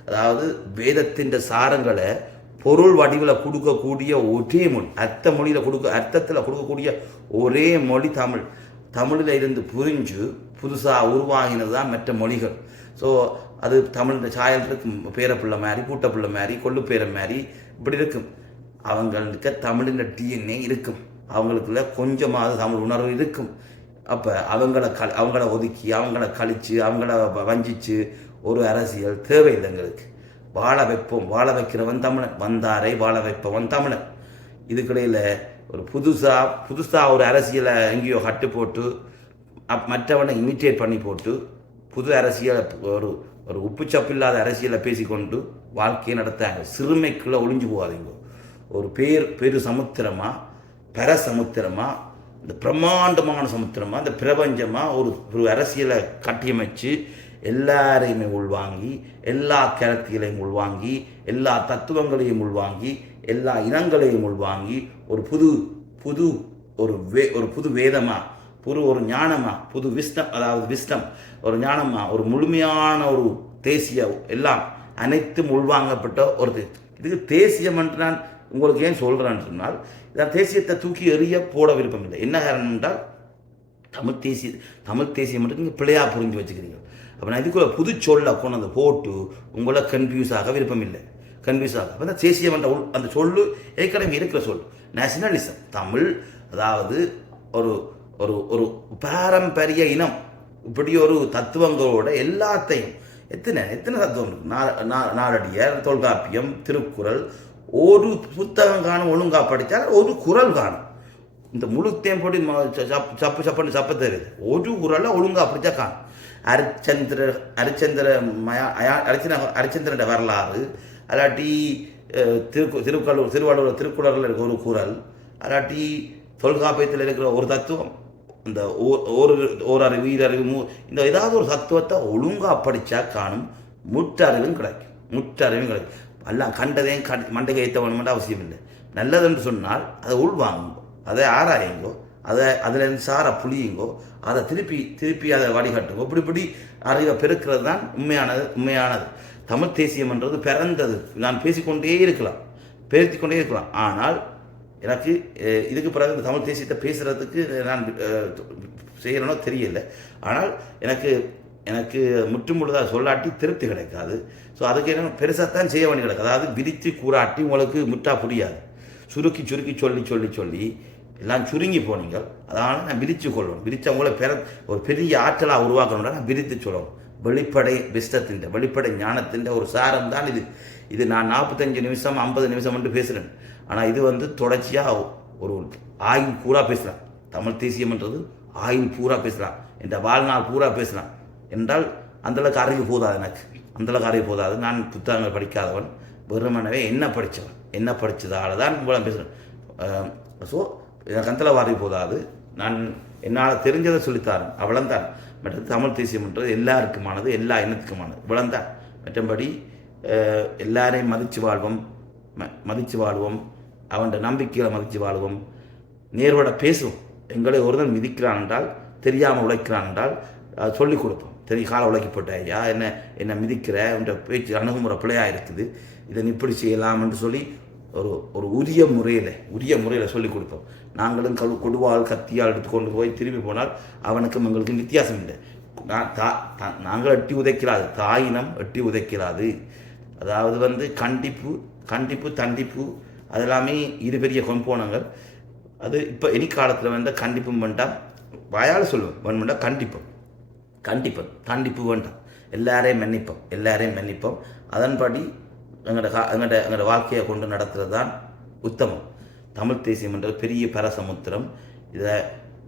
அதாவது வேதத்தின் சாரங்களை பொருள் வடிவில் கொடுக்கக்கூடிய ஒரே மொழி, அர்த்தத்தில் கொடுக்கக்கூடிய ஒரே மொழி தமிழ். தமிழில் இருந்து புரிஞ்சு புதுசாக உருவாகினது தான் மற்ற மொழிகள். ஸோ அது தமிழ் சாயல் இருக்கும். பேரப்பிள்ளை மாதிரி, பூட்டப்பிள்ளை மாதிரி, கொள்ளு பேரை மாதிரி இப்படி இருக்கும். அவங்களுக்கு தமிழின் டிஎன்ஏ இருக்கும். அவங்களுக்குள்ள கொஞ்சமாவது தமிழ் உணர்வு இருக்கும். அப்போ அவங்கள ஒதுக்கி, அவங்கள கழித்து, அவங்கள வஞ்சிச்சு ஒரு அரசியல் தேவையில்லை எங்களுக்கு. வாழ வைக்கிறவன் தமிழன், வந்தாரை வாழ வைப்பவன் தமிழன். இதுக்கிடையில் ஒரு புதுசாக ஒரு அரசியலை எங்கேயோ கட்டு போட்டு மற்றவனை இமிட்டேட் பண்ணி போட்டு புது அரசியலை ஒரு உப்புச்சப்பில்லாத அரசியலை பேசிக்கொண்டு வாழ்க்கையை நடத்தாங்க. சிறுமைக்குள்ளே ஒளிஞ்சு போகாதீங்க. ஒரு பெரு சமுத்திரமா, பரசமுத்திரமா, இந்த பிரம்மாண்டமான சமுத்திரமா, இந்த பிரபஞ்சமாக ஒரு அரசியலை கட்டியமைச்சு எல்லாரையுமே உள்வாங்கி, எல்லா கருத்தியலையும் உள்வாங்கி, எல்லா தத்துவங்களையும் உள்வாங்கி, எல்லா இனங்களையும் உள்வாங்கி ஒரு புது வேதமா, ஒரு ஞானமா, புது விஸ்டம் ஒரு ஞானமா, ஒரு முழுமையான ஒரு தேசிய எல்லாம் அனைத்தும் உள்வாங்கப்பட்ட இதுக்கு தேசியம் என்று நான் உங்களுக்கு ஏன் சொல்கிறேன்னு சொன்னால், இதான் தேசியத்தை தூக்கி எறிய போட விருப்பம் இல்லை. என்ன காரணம் என்றால் தமிழ் தேசியம் மட்டும் நீங்கள் பிள்ளையாக புரிஞ்சு வச்சுக்கிறீங்க. அப்போ நான் இதுக்குள்ள புது சொல்ல கொண்டு போட்டு உங்களை கன்ஃபியூஸ் ஆக விருப்பம் இல்லை. அப்போ தான் தேசியம் என்ற அந்த சொல்லு ஏற்கனவே இருக்கிற சொல் நேஷனலிசம். தமிழ் அதாவது ஒரு பாரம்பரிய இனம். இப்படி ஒரு தத்துவங்களோட எல்லாத்தையும் எத்தனை தத்துவம் நாலடியார், தொல்காப்பியம், திருக்குறள், ஒரு புத்தகம் காணும் ஒழுங்கா படித்தால் ஒரு குறள் காணும். இந்த முழுத்தையும் போட்டு சப்பு தேவை. ஒரு குறளை ஒழுங்கா படித்தா காணும். அரிச்சந்திரன் வரலாறு, அல்லாட்டி திருக்குறளில் இருக்கிற ஒரு குறள், அல்லாட்டி தொல்காப்பியத்தில் இருக்கிற ஒரு தத்துவம், இந்த ஓரறிவு, ஈரறிவு, இந்த ஏதாவது ஒரு தத்துவத்தை ஒழுங்காக படித்தா காணும். முற்றறிவும் கிடைக்கும். எல்லாம் கண்டதையும் மண்டைக்கு ஏற்றவனுமென்ற அவசியம் இல்லை. நல்லதுன்னு சொன்னால் அதை உள்வாங்குங்கோ, அதை ஆராயுங்கோ, அதில் சார புளியுங்கோ, அதை திருப்பி அதை வடிகட்டுங்கோ. இப்படி அறிவை பெருக்கிறது தான் உண்மையானது. தமிழ் தேசியம்ன்றது பிறந்தது. நான் பேசிக்கொண்டே இருக்கலாம். ஆனால் எனக்கு இதுக்கு பிறகு இந்த தமிழ் தேசியத்தை பேசுகிறதுக்கு நான் செய்யணும்னோ தெரியல. ஆனால் எனக்கு முற்றுமுழுதாக சொல்லாட்டி திருப்தி கிடைக்காது. ஸோ அதுக்கு என்ன பெருசாகத்தான் செய்ய வேண்டி கிடக்கு. அதாவது விரித்து கூறாட்டி உங்களுக்கு முட்டா புரியாது. சுருக்கி சுருக்கி சொல்லி சொல்லி சொல்லி எல்லாம் சுருங்கி போனீங்க. அதனால் நான் விரித்து கொள்ளணும். விரித்து அவங்கள ஒரு பெரிய ஆற்றலாக உருவாக்கணும்னா நான் விரித்து சொல்லணும். வெளிப்படை விஸ்டத்தின் வெளிப்படை ஞானத்தின் ஒரு சாரம் தான் இது. இது நான் 45 நிமிஷம் 50 நிமிஷம் மட்டும் பேசுகிறேன். ஆனால் இது தொடர்ச்சியாக ஒரு ஆயுள் பூரா பேசலாம். தமிழ் தேசியம்ன்றது ஆயுள் பூரா பேசலாம். என்ற வாழ்நாள் பூரா பேசலாம் என்றால் அந்தளவுக்கு அறிவு போதாது. எனக்கு அந்தளவுக்கு அறிவு போதாது. நான் புத்தகங்கள் படிக்காதவன், வெறுமனவே என்ன படித்ததால தான் இவ்வளோ பேசுகிறேன். ஸோ எனக்கு அந்தளவு அறிவு போதாது. நான் என்னால் தெரிஞ்சதை சொல்லித்தாரேன், அவ்வளோந்தான். மற்ற தமிழ் தேசியம்ன்றது எல்லாருக்குமானது, எல்லா இனத்துக்குமானது, இவ்வளோந்தான். மற்றபடி எல்லாரையும் மதித்து வாழ்வோம், அவன் நம்பிக்கையில் மதித்து வாழ்வோம், நேர்வட பேசுவோம். எங்களை ஒருவன் மிதிக்கிறான் என்றால், தெரியாமல் உழைக்கிறான் என்றால் சொல்லிக் கொடுப்போம். காலை உழைக்கப்பட்ட ஐயா என்ன மிதிக்கிற என்ற பேச்சு அணுகுமுறை பிள்ளையாக இருக்குது, இதை இப்படி செய்யலாம் என்று சொல்லி ஒரு உரிய முறையில் சொல்லிக் கொடுப்போம். நாங்களும் கொடுவாள் கத்தியால் எடுத்துக்கொண்டு போய் திரும்பி போனால் அவனுக்கும் எங்களுக்கும் வித்தியாசம் இல்லை. நாங்கள் எட்டி உதைக்கிறாது, தாயினம் எட்டி உதைக்கிறாது. அதாவது கண்டிப்பு தண்டிப்பு அதெல்லாமே இரு பெரிய கொம்போனங்கள். அது இப்போ இனி காலத்தில் கண்டிப்பும் வேண்டாம், வாயால் சொல்லுவோம் வேணுமெண்டா கண்டிப்பு வேண்டாம். எல்லாரையும் மன்னிப்போம். அதன்படி எங்களோட வாழ்க்கையை கொண்டு நடத்துறது தான் உத்தமம். தமிழ் தேசியம் என்ற பெரிய பரசமுத்திரம். இதை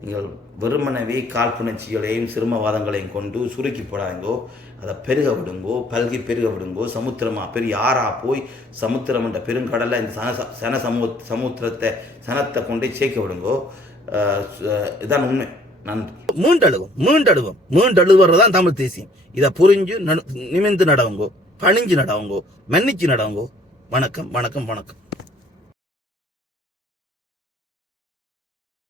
நீங்கள் வெறுமனவே காழ்ப்புணர்ச்சிகளையும் சிறுமவாதங்களையும் கொண்டு சுருக்கி போடாதீங்கோ. அதை பெருக விடுங்கோ, பல்கி பெருக விடுங்கோ. சமுத்திரமாக பெரிய ஆறா போய் சமுத்திரம் என்ற பெருங்கடலை இந்த சமுத்திரத்தை சனத்தை கொண்டே சேர்க்க விடுங்கோ. இதுதான் உண்மை. நன்றி. மீண்டழுவதுதான் தமிழ் தேசியம். இதை புரிஞ்சு நிமிந்து நடவுங்கோ, பணிஞ்சு நடவுங்கோ, மன்னிச்சு நடவுங்கோ. வணக்கம்.